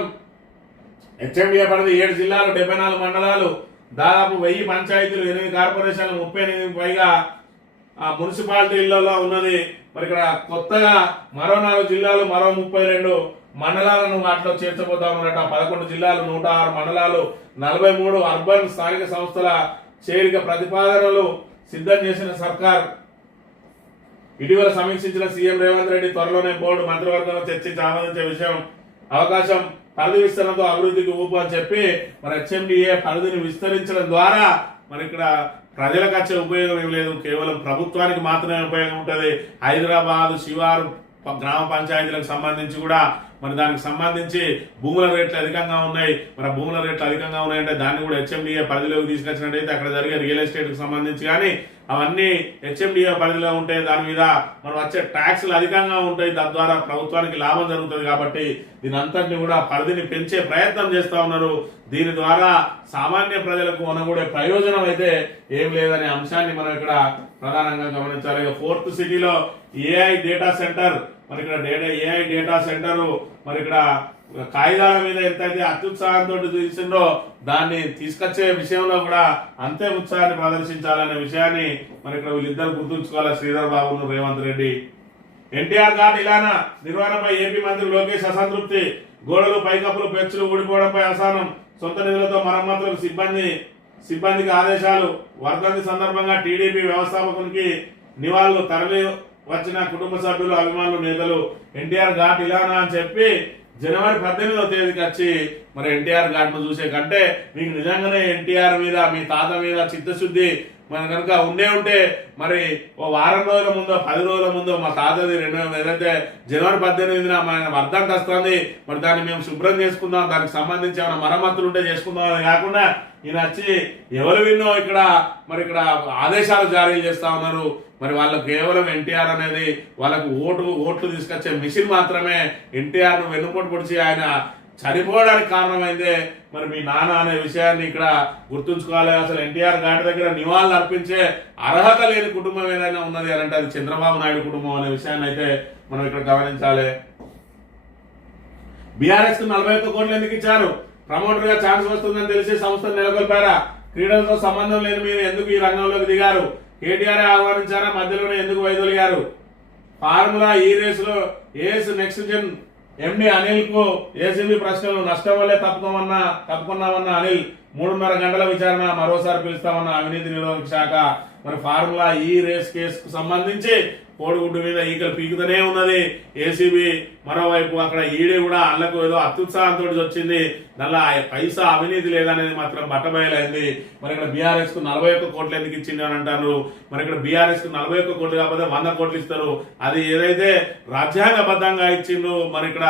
HMDA పరిధి 7 జిల్లాలు, 74 మండలాలు, దాదాపు 1000 పంచాయతీలు, 8 కార్పొరేషన్లు, 38 పైగా ఆ మున్సిపాలిటీలలో ఉన్నది. మరి ఇక్కడ కొత్తగా మరో 4 జిల్లాలు, మరో 32 మండలాలను వాటిలో చేర్చబోతా ఉన్నట. 11 జిల్లాలు, 106 మండలాలు, 43 అర్బన్ స్థానిక సంస్థల చేరిక ప్రతిపాదనలు సిద్ధం చేసిన సర్కార్. ఇటీవల సమీక్షించిన సీఎం రేవంత్ రెడ్డి త్వరలోనే బోర్డు మంత్రివర్గంలో చర్చించి ఆమోదించే విషయం అవకాశం. పరిధి విస్తరణతో అభివృద్ధికి ఊపు అని చెప్పి మరి హెచ్ఎండిఏ పరిధిని విస్తరించడం ద్వారా మరి ఇక్కడ ప్రజలకు వచ్చే ఉపయోగం ఏం లేదు, కేవలం ప్రభుత్వానికి మాత్రమే ఉపయోగం ఉంటుంది. హైదరాబాద్ శివారు గ్రామ పంచాయతీలకు సంబంధించి కూడా మరి దానికి సంబంధించి భూముల రేట్లు అధికంగా ఉన్నాయి. మరి భూముల రేట్లు అధికంగా ఉన్నాయంటే దాన్ని కూడా హెచ్ఎండిఏ పరిధిలోకి తీసుకొచ్చినట్టయితే అక్కడ జరిగే రియల్ ఎస్టేట్ కి సంబంధించి కానీ అవన్నీ హెచ్ఎండిఏ పరిధిలో ఉంటే దాని మీద మనం వచ్చే ట్యాక్స్లు అధికంగా ఉంటాయి. తద్వారా ప్రభుత్వానికి లాభం జరుగుతుంది. కాబట్టి దీని అంతటిని కూడా పరిధిని పెంచే ప్రయత్నం చేస్తా ఉన్నారు. దీని ద్వారా సామాన్య ప్రజలకు మనగూడే ప్రయోజనం అయితే ఏం లేదనే అంశాన్ని మనం ఇక్కడ ప్రధానంగా గమనించాలి. 4th సిటీలో ఏఐ డేటా సెంటర్, మరి ఇక్కడ ఏఐ డేటా సెంటర్ మరి ఇక్కడ కాగితాల మీద ఎంతైతే అత్యుత్సాహంతో చూసిందో దాన్ని తీసుకొచ్చే విషయంలో కూడా అంతే ఉత్సాహాన్ని ప్రదర్శించాలనే విషయాన్ని మరి ఇక్కడ వీళ్ళిద్దరు గుర్తుంచుకోవాలి, శ్రీధర్ బాబును రేవంత్ రెడ్డి. ఎన్టీఆర్ ఘాట్ ఇలానా నిర్వహణపై ఏపీ మంత్రి లోకేష్ అసంతృప్తి. గోడలు, పైకప్పులు, పెచ్చులు ఊడిపోవడంపై అసహనం. సొంత నిధులతో మరమ్మతులకు సిబ్బందికి ఆదేశాలు. వర్ధంతి సందర్భంగా టీడీపీ వ్యవస్థాపకునికి నివాళులు. తరలి వచ్చిన కుటుంబ సభ్యులు, అభిమానులు, నేతలు. ఎన్టీఆర్ ఘాట్ ఇలానా అని చెప్పి జనవరి 18వ తేదీకి వచ్చి మరి ఎన్టీఆర్ ఘాట్ ను చూసే కంటే మీకు నిజంగానే ఎన్టీఆర్ మీద, మీ తాత మీద చిత్తశుద్ధి మన కనుక ఉంటే మరి ఓ వారం రోజుల ముందో 10 రోజుల ముందో మా తాతది ఏదైతే జనవరి 18న మన వర్ధంతి వస్తుంది, మరి దాన్ని మేము శుభ్రం చేసుకుందాం, దానికి సంబంధించి ఏమైనా మరమ్మతులు ఉంటే చేసుకుందాం అని కాకుండా ఈయన వచ్చి ఎవరు విన్నో ఇక్కడ మరి ఇక్కడ ఆదేశాలు జారీ చేస్తా ఉన్నారు. మరి వాళ్ళకు కేవలం ఎన్టీఆర్ అనేది వాళ్ళకు ఓట్లు తీసుకొచ్చే మిషన్ మాత్రమే. ఎన్టీఆర్ ను వెన్నుపోటు పొడిచి ఆయన చనిపోవడానికి కారణమైందే మరి మీ నాన్న అనే విషయాన్ని ఇక్కడ గుర్తుంచుకోవాలి. అసలు ఎన్టీఆర్ ఘాట్ దగ్గర నివాళులు అర్పించే అర్హత లేని కుటుంబం ఏదైనా ఉన్నది అని అంటే అది చంద్రబాబు నాయుడు కుటుంబం అనే విషయాన్ని అయితే మనం ఇక్కడ గమనించాలి. బీఆర్ఎస్ కు 41 కోట్లు ఎందుకు ఇచ్చారు? ప్రమోటర్ గా ఛాన్స్ వస్తుందని తెలిసి సంస్థను నెలకొల్పారా? క్రీడలతో సంబంధం లేని మీరు ఎందుకు ఈ రంగంలోకి దిగారు? కేటీఆర్ ఆహ్వానించారా? మధ్యలోనే ఎందుకు వైదొలిగారు? ఫార్ములా ఈ రేసులో ఏస్ నెక్స్ట్ జన్ ఎండి అనిల్ కు ఏసీబీ ప్రశ్నలు. నష్టం వల్లే తప్పుకున్నామన్న అనిల్. 3.5 గంటల విచారణ మరోసారి పిలుస్తామన్న అవినీతి నిరోధక శాఖ. మరి ఫార్ములా ఈ రేస్ కేసుకు సంబంధించి కోడిగుడ్డు మీద ఈకలు పీకుతూనే ఉన్నది ఏసీబీ. మరోవైపు అక్కడ ఈడీ కూడా అళ్లకు ఏదో అత్యుత్సాహంతో వచ్చింది. దానిలో పైసా అవినీతి లేదనేది మాత్రం బట్టబయలైంది. మరి ఇక్కడ బీఆర్ఎస్ కు 41 కోట్లు ఎందుకు ఇచ్చింది అని అంటారు. మరి ఇక్కడ బీఆర్ఎస్ కు 41 కోట్లు కాకపోతే 100 కోట్లు ఇస్తారు. అది ఏదైతే రాజ్యాంగబద్ధంగా ఇచ్చిండ్రు, మరి ఇక్కడ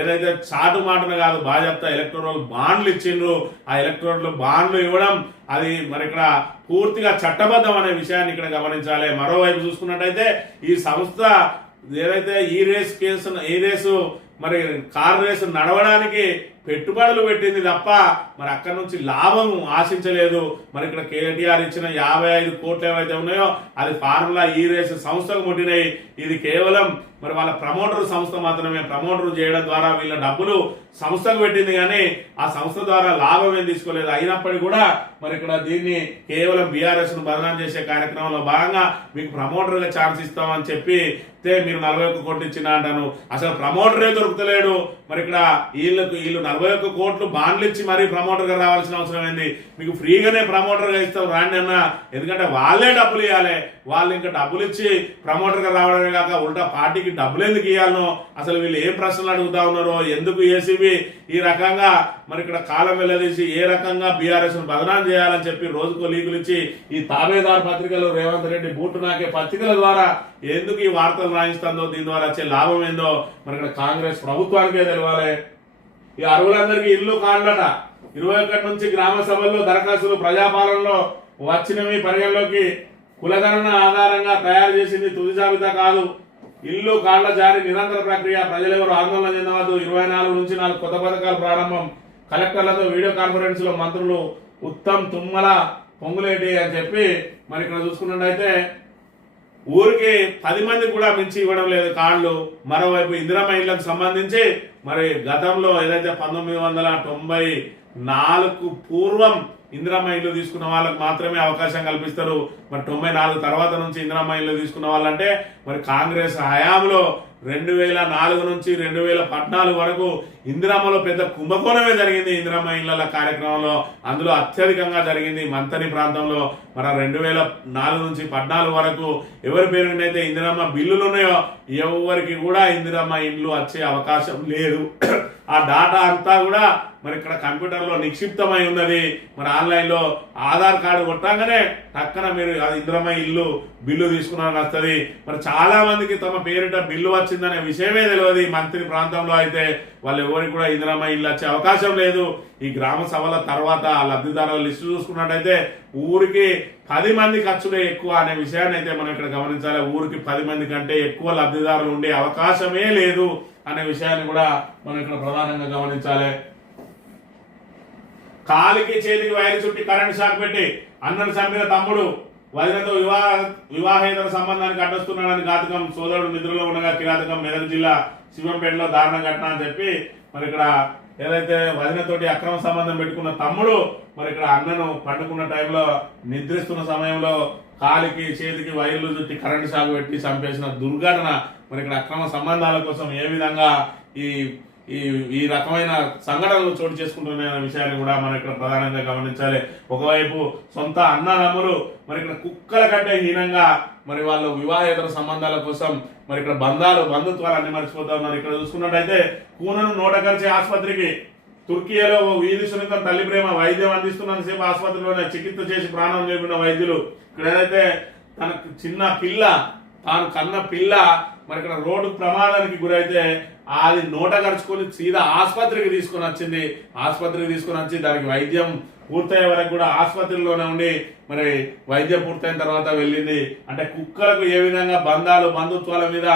ఏదైతే చాటు మాటను కాదు బాజప్తా ఎలక్టోరల్ బాండ్లు ఇచ్చిండ్రు, ఆ ఎలక్టోరల్ బాండ్లు ఇవ్వడం అది మరి ఇక్కడ పూర్తిగా చట్టబద్ధం అనే విషయాన్ని ఇక్కడ గమనించాలి. మరోవైపు చూసుకున్నట్టయితే ఈ సంస్థ ఏదైతే ఈ రేసు మరి కార్ రేసు నడవడానికి పెట్టుబడులు పెట్టింది తప్ప మరి అక్కడి నుంచి లాభం ఆశించలేదు. మరి ఇక్కడ కేటీఆర్ ఇచ్చిన 55 కోట్లు ఏవైతే ఉన్నాయో అది ఫార్ములా ఈ రేసు సంస్థకు ముట్టినాయి. ఇది కేవలం మరి వాళ్ళ ప్రమోటర్ సంస్థ మాత్రమే. ప్రమోటర్ చేయడం ద్వారా వీళ్ళ డబ్బులు సంస్థకు పెట్టింది కానీ ఆ సంస్థ ద్వారా లాభం ఏం తీసుకోలేదు. అయినప్పటికీ కూడా మరి ఇక్కడ దీన్ని కేవలం బీఆర్ఎస్ ను బదనాం చేసే కార్యక్రమంలో భాగంగా మీకు ప్రమోటర్ గా ఛాన్స్ ఇస్తామని చెప్పి మీరు 41 కోట్లు ఇచ్చిన అంటాను. అసలు ప్రమోటరే దొరుకుతలేడు. మరి ఇక్కడ వీళ్ళు 41 కోట్లు బాండ్లు ఇచ్చి మరీ ప్రమోటర్ గా రావాల్సిన అవసరం ఏంది? మీకు ఫ్రీగానే ప్రమోటర్ గా ఇస్తాం రాండి అన్న. ఎందుకంటే వాళ్ళే డబ్బులు ఇవ్వాలి. వాళ్ళు ఇంకా డబ్బులు ఇచ్చి ప్రమోటర్ గా రావడమే కాక ఉల్టా పార్టీకి డబ్బులు ఎందుకు ఇవ్వాలనో అసలు వీళ్ళు ఏం ప్రశ్నలు అడుగుతా ఉన్నారో, ఎందుకు ఏసీబీ ఈ రకంగా మరి ఇక్కడ కాలం వెళ్లదీసి ఏ రకంగా బీఆర్ఎస్ ను బదనాం చేయాలని చెప్పి రోజుకో లీకులు ఇచ్చి ఈ తాబేదార్ పత్రికలు, రేవంత్ రెడ్డి బూటు నాకే పత్రికల ద్వారా ఎందుకు ఈ వార్తలు రాయిస్తుందో, దీని ద్వారా వచ్చే లాభం ఏందో మరి ఇక్కడ కాంగ్రెస్ ప్రభుత్వానికే తెలవాలి. ఈ అర్హులందరికీ ఇల్లు కాండట. 21 నుంచి గ్రామ సభల్లో దరఖాస్తులు ప్రజాపాలనలో వచ్చినవి పరిగణలోకి. కులగణన ఆధారంగా తయారు చేసింది తుది జాబితా కాదు. ఇల్లు కార్డుల జారీ నిరంతర ప్రక్రియ. ప్రజలెవరు ఆందోళన చెందవద్దు. 24 నుంచి 4 కొత్త పథకాలు ప్రారంభం. కలెక్టర్లతో వీడియో కాన్ఫరెన్స్ లో మంత్రులు ఉత్తమ్, తుమ్మల, పొంగులేటి అని చెప్పి మరి ఇక్కడ చూసుకున్నట్టయితే ఊరికి 10 మందికి కూడా మించి ఇవ్వడం లేదు కార్డులు. మరోవైపు ఇందిరమ్మ ఇళ్లకు సంబంధించి మరి గతంలో ఏదైతే 1990 4 పూర్వం ఇందిరమ్మ ఇల్లు తీసుకున్న వాళ్ళకి మాత్రమే అవకాశం కల్పిస్తారు. మరి 94 తర్వాత నుంచి ఇందిరమ్మ ఇల్లు తీసుకున్న వాళ్ళంటే మరి కాంగ్రెస్ హయాంలో 2004 నుంచి 2014 వరకు ఇందిరమ్మలో పెద్ద కుంభకోణమే జరిగింది. ఇందిరమ్మ ఇళ్ల కార్యక్రమంలో అందులో అత్యధికంగా జరిగింది మంతని ప్రాంతంలో. మన 2004 నుంచి 14 వరకు ఎవరి పేరు మీదైతే ఇందిరమ్మ బిల్లులు ఉన్నాయో ఎవరికి కూడా ఇందిరమ్మ ఇండ్లు వచ్చే అవకాశం లేదు. ఆ డాటా అంతా కూడా మరి ఇక్కడ కంప్యూటర్లో నిక్షిప్తమై ఉన్నది. మరి ఆన్లైన్లో ఆధార్ కార్డు కొట్టంగానే పక్కన మీరు అది ఇందిరమ్మ ఇల్లు బిల్లు తీసుకున్నారని వస్తుంది. మరి చాలా మందికి తమ పేరిట బిల్లు వచ్చిందనే విషయమే తెలియదు. మంత్రి ప్రాంతంలో అయితే వాళ్ళు ఎవరికి కూడా ఇందిరమ్మ ఇల్లు వచ్చే అవకాశం లేదు. ఈ గ్రామ సభల తర్వాత లబ్ధిదారుల లిస్టు చూసుకున్నట్టయితే ఊరికి 10 మంది ఖర్చులే ఎక్కువ అనే విషయాన్ని అయితే మనం ఇక్కడ గమనించాలి. ఊరికి 10 మంది కంటే ఎక్కువ లబ్ధిదారులు ఉండే అవకాశమే లేదు అనే విషయాన్ని కూడా మనం ఇక్కడ ప్రధానంగా గమనించాలి. కాలికి చేతికి వైరు చుట్టి కరెంట్ షాక్ పెట్టి అన్నను చంపిన తమ్ముడు వదినతో వివాహేతర సంబంధానికి అడ్డొస్తున్నాడని ఘాతకం. సోదరుడు నిద్రలో ఉండగా కిరాతకం. మెదక్ జిల్లా శివంపేటలో దారుణ ఘటన అని చెప్పి మరి ఇక్కడ ఏదైతే వదినతోటి అక్రమ సంబంధం పెట్టుకున్న తమ్ముడు మరి ఇక్కడ అన్నను పండుకున్న టైంలో నిద్రిస్తున్న సమయంలో కాలికి చేతికి వైర్లు చుట్టి కరెంట్ షాక్ పెట్టి చంపేసిన దుర్ఘటన. మరి ఇక్కడ అక్రమ సంబంధాల కోసం ఏ విధంగా ఈ ఈ ఈ రకమైన సంఘటనలు చోటు చేసుకుంటున్న విషయాన్ని కూడా మనం ఇక్కడ ప్రధానంగా గమనించాలి. ఒకవైపు సొంత అన్నదమ్ములు మరి ఇక్కడ కుక్కల కంటే హీనంగా మరి వాళ్ళు వివాహేతర సంబంధాల కోసం మరి ఇక్కడ బంధుత్వాలు అన్ని మర్చిపోతా ఉన్నారు. ఇక్కడ చూసుకున్నట్టయితే కూనను నోటకరిచే ఆసుపత్రికి తుర్కియాలో వీధి సున్నితం తల్లి ప్రేమ వైద్యం అందిస్తున్నంత సేపు ఆసుపత్రిలోనే చికిత్స చేసి ప్రాణం లేపిన వైద్యులు. ఇక్కడ ఏదైతే తనకు చిన్న పిల్ల తాను కన్న పిల్ల మరి ఇక్కడ రోడ్డు ప్రమాదానికి గురైతే అది నోట గడుచుకొని సీదా ఆసుపత్రికి తీసుకొని వచ్చింది. ఆసుపత్రికి తీసుకొని వచ్చి దానికి వైద్యం పూర్తయ్యే వరకు కూడా ఆసుపత్రిలోనే ఉండి మరి వైద్యం పూర్తయిన తర్వాత వెళ్ళింది. అంటే కుక్కలకు ఏ విధంగా బంధుత్వాల మీద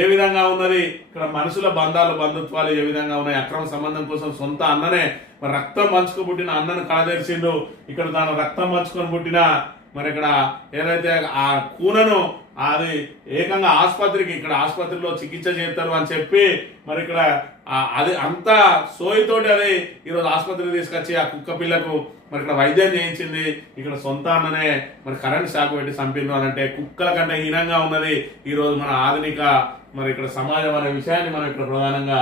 ఏ విధంగా ఉన్నది, ఇక్కడ మనుషుల బంధుత్వాలు ఏ విధంగా ఉన్నాయి. అక్రమ సంబంధం కోసం సొంత అన్ననే మరి రక్తం పంచుకు పుట్టిన అన్నను కడదెరిచిండు. ఇక్కడ తాను రక్తం పంచుకొని పుట్టిన మరి ఇక్కడ ఏదైతే ఆ కూనను అది ఏకంగా ఆసుపత్రికి ఇక్కడ ఆసుపత్రిలో చికిత్స చేస్తారు అని చెప్పి మరి ఇక్కడ అది అంతా సోయితోటి అది ఈరోజు ఆసుపత్రికి తీసుకొచ్చి ఆ కుక్క పిల్లకు మరి ఇక్కడ వైద్యం చేయించింది. ఇక్కడ సొంత అన్ననే మరి కరెంట్ షాక్ పెట్టి చంపిండు అని అంటే కుక్కల కంటే హీనంగా ఉన్నది ఈరోజు మన ఆధునిక మరి ఇక్కడ సమాజం అనే విషయాన్ని మనం ఇక్కడ ప్రధానంగా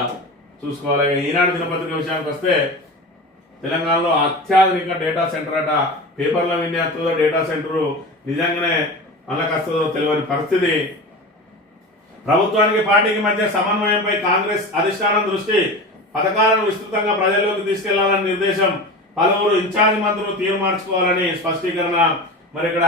చూసుకోవాలి. ఈనాడు దినపత్రిక విషయానికి వస్తే తెలంగాణలో అత్యాధునిక డేటా సెంటర్ అట. పేపర్ల విన్యాసంలో డేటా సెంటర్ నిజంగానే వస్తుందో తెలియని పరిస్థితి. ప్రభుత్వానికి పార్టీకి మధ్య సమన్వయంపై కాంగ్రెస్ అధిష్టానం దృష్టి. పథకాలను విస్తృతంగా ప్రజల్లోకి తీసుకెళ్లాలని నిర్దేశం. పలువురు ఇన్ఛార్జ్ మంత్రులు తీరు మార్చుకోవాలని స్పష్టీకరణ. మరి ఇక్కడ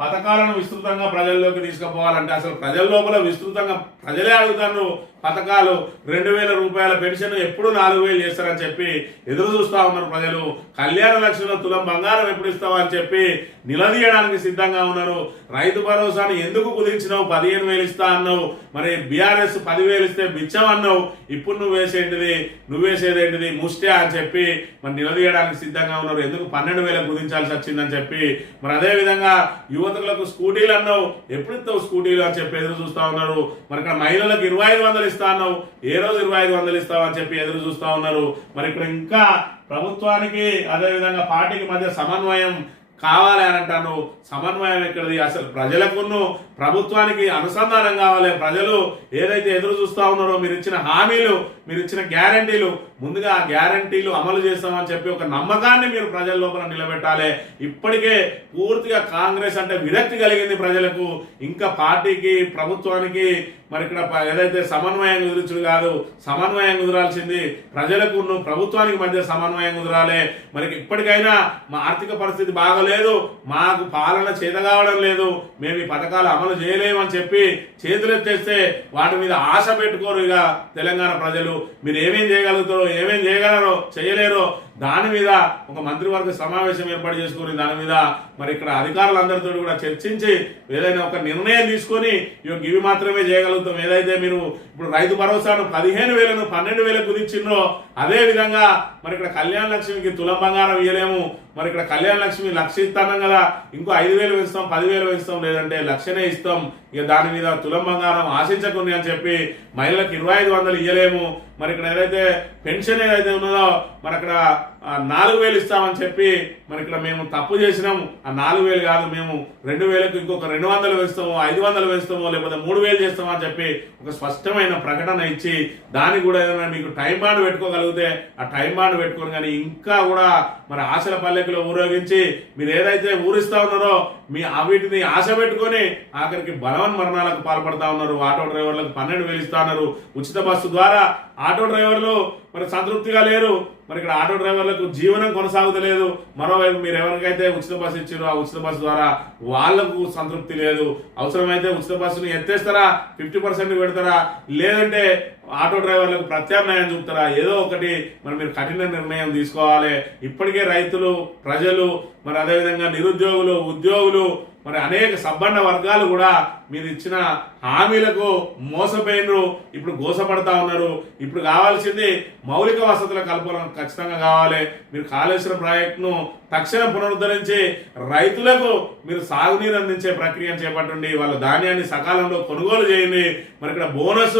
పథకాలను విస్తృతంగా ప్రజల్లోకి తీసుకుపోవాలంటే అసలు ప్రజల లోపల విస్తృతంగా ప్రజలే అడుగుతారు. పథకాలు 2000 రూపాయల పెన్షన్ ఎప్పుడు 4000 చేస్తారని చెప్పి ఎదురు చూస్తా ఉన్నారు ప్రజలు. కళ్యాణ లక్ష్మిలో తులం బంగారం ఎప్పుడు ఇస్తావా అని చెప్పి నిలదీయడానికి సిద్ధంగా ఉన్నారు. రైతు భరోసాను ఎందుకు కుదించినావు, 15,000 ఇస్తా అన్నావు, మరి బీఆర్ఎస్ 10,000 ఇస్తే బిచ్చం అన్నావు, ఇప్పుడు నువ్వేసేదేంటిది ముష్టే అని చెప్పి మరి నిలదీయడానికి సిద్ధంగా ఉన్నారు. ఎందుకు 12,000 కుదించాల్సి వచ్చిందని చెప్పి మరి అదే విధంగా యువతులకు స్కూటీలు అన్నావు, ఎప్పుడు ఇస్తావు స్కూటీలు అని చెప్పి ఎదురు చూస్తా ఉన్నారు. మరి ఇక్కడ మహిళలకు 2500 ఇస్తా అన్నావు, ఏ రోజు 2500 ఇస్తావు అని చెప్పి ఎదురు చూస్తా ఉన్నారు. మరి ఇక్కడ ఇంకా ప్రభుత్వానికి అదేవిధంగా పార్టీకి మధ్య సమన్వయం కావాలి అని అంటాను. సమన్వయం ఎక్కడిది? అసలు ప్రజలకును ప్రభుత్వానికి అనుసంధానం కావాలి. ప్రజలు ఏదైతే ఎదురు చూస్తా ఉన్నారో మీరు ఇచ్చిన హామీలు, మీరు ఇచ్చిన గ్యారంటీలు, ముందుగా ఆ గ్యారంటీలు అమలు చేస్తామని చెప్పి ఒక నమ్మకాన్ని మీరు ప్రజల లోపల నిలబెట్టాలి. ఇప్పటికే పూర్తిగా కాంగ్రెస్ అంటే విరక్తి కలిగింది ప్రజలకు. ఇంకా పార్టీకి ప్రభుత్వానికి మరి ఇక్కడ ఏదైతే సమన్వయం కుదుర్చుడు కాదు, సమన్వయం కుదరాల్సింది ప్రజలకు ప్రభుత్వానికి మధ్య సమన్వయం కుదరాలి. మరి ఇప్పటికైనా మా ఆర్థిక పరిస్థితి బాగలేదు, మాకు పాలన చేత కావడం లేదు, మేము ఈ పథకాలు అమలు చేయలేమని చెప్పి చేతులెత్తేస్తే వాటి మీద ఆశ పెట్టుకోరు. ఇక తెలంగాణ ప్రజలు మీరు ఏమేం చేయగలుగుతారో, ఏమేం చేయగలరో, చేయలేరో దాని మీద ఒక మంత్రివర్గ సమావేశం ఏర్పాటు చేసుకుని దాని మీద మరి ఇక్కడ అధికారులందరితో కూడా చర్చించి ఏదైనా ఒక నిర్ణయం తీసుకొని ఇవి మాత్రమే చేయగలుగుతాం. ఏదైతే మీరు ఇప్పుడు రైతు భరోసాను 15,000ను 12,000 కుదించిండ్రో అదే విధంగా మరి ఇక్కడ కళ్యాణ లక్ష్మికి తులం బంగారం ఇవ్వలేము. మరి ఇక్కడ కళ్యాణ లక్ష్మి 1,00,000 ఇస్తాం కదా, ఇంకో 5,000 ఇస్తాం, 10,000 ఇస్తాం, లేదంటే 1,00,000 ఇస్తాం. ఇక దాని మీద తులం బంగారం ఆశించకుండా అని చెప్పి మహిళలకు 2,500 ఇవ్వలేము. మరి ఇక్కడ ఏదైతే పెన్షన్ ఏదైతే ఉన్నదో మరి అక్కడ 4,000 ఇస్తామని చెప్పి మరి ఇక్కడ మేము తప్పు చేసినాము. ఆ 4,000 కాదు, మేము 2,000కు ఇంకొక 200 వేస్తాము, 500 వేస్తామో లేకపోతే 3,000 చేస్తామో అని చెప్పి ఒక స్పష్టమైన ప్రకటన ఇచ్చి దానికి కూడా ఏదైనా మీకు టైం బాండ్ పెట్టుకోగలిగితే ఆ టైం బాండ్ పెట్టుకోని, కానీ ఇంకా కూడా మరి ఆశల పల్లెకులో ఊరేగించి మీరు ఏదైతే ఊరిస్తా ఉన్నారో వీటిని ఆశ పెట్టుకొని ఆఖరికి బలవన్ మరణాలకు పాల్పడతా ఉన్నారు. ఆటో డ్రైవర్లకు 12,000 ఇస్తా ఉన్నారు. ఉచిత బస్సు ద్వారా ఆటో డ్రైవర్లు మరి సంతృప్తిగా లేరు. మరి ఇక్కడ ఆటో డ్రైవర్లకు జీవనం కొనసాగుతలేదు. మరోవైపు మీరు ఎవరికైతే ఉచిత బస్సు ఇచ్చారో ఆ ఉచిత బస్సు ద్వారా వాళ్లకు సంతృప్తి లేదు. అవసరమైతే ఉచిత బస్సును ఎత్తేస్తారా, 50% పెడతారా, లేదంటే ఆటో డ్రైవర్లకు ప్రత్యామ్నాయం చూపుతారా, ఏదో ఒకటి మరి మీరు కఠిన నిర్ణయం తీసుకోవాలి. ఇప్పటికే రైతులు, ప్రజలు, మరి అదేవిధంగా నిరుద్యోగులు, ఉద్యోగులు, మరి అనేక సబ్బండ వర్గాలు కూడా మీరు ఇచ్చిన హామీలకు మోసపోయినరు, ఇప్పుడు గోసపడతా ఉన్నారు. ఇప్పుడు కావాల్సింది మౌలిక వసతుల కల్పన ఖచ్చితంగా కావాలి. మీరు కాళేశ్వరం ప్రాజెక్టును తక్షణం పునరుద్ధరించి రైతులకు మీరు సాగునీరు అందించే ప్రక్రియను చేపట్టండి. వాళ్ళ ధాన్యాన్ని సకాలంలో కొనుగోలు చేయండి. మరి ఇక్కడ బోనస్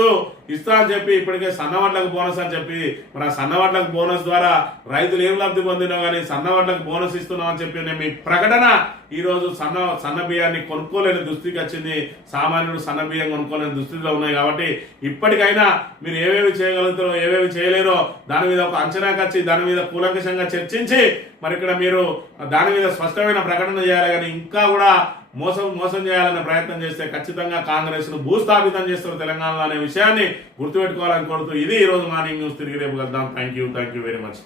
ఇస్తా అని చెప్పి ఇప్పటికే సన్నవడ్లకు బోనస్ అని చెప్పి మరి ఆ సన్నవడ్లకు బోనస్ ద్వారా రైతులు ఏం లబ్ధి పొందినా కానీ సన్నవడ్లకు బోనస్ ఇస్తున్నాం అని చెప్పి మీ ప్రకటన ఈ రోజు సన్న బియ్యాన్ని కొనుక్కోలేని దుస్థితికి వచ్చింది. సామాన్యుడు సన్న బియ్యం కొనుక్కోలేని దుస్థితిలో ఉన్నాయి. కాబట్టి ఇప్పటికైనా మీరు ఏవేవి చేయగలుగుతారో ఏవేవి చేయలేరో దాని మీద ఒక అంచనాకు వచ్చి దాని మీద కూలంకషంగా చర్చించి మరి ఇక్కడ మీరు దాని మీద స్పష్టమైన ప్రకటన చేయాలి. కానీ ఇంకా కూడా మోసం చేయాలనే ప్రయత్నం చేస్తే ఖచ్చితంగా కాంగ్రెస్ ను భూస్థాపితం చేస్తారు తెలంగాణలో అనే విషయాన్ని గుర్తుపెట్టుకోవాలని కోరుతూ ఇది ఈ రోజు మార్నింగ్ న్యూస్. తిరిగి రేపు కలుద్దాం. Thank you very much.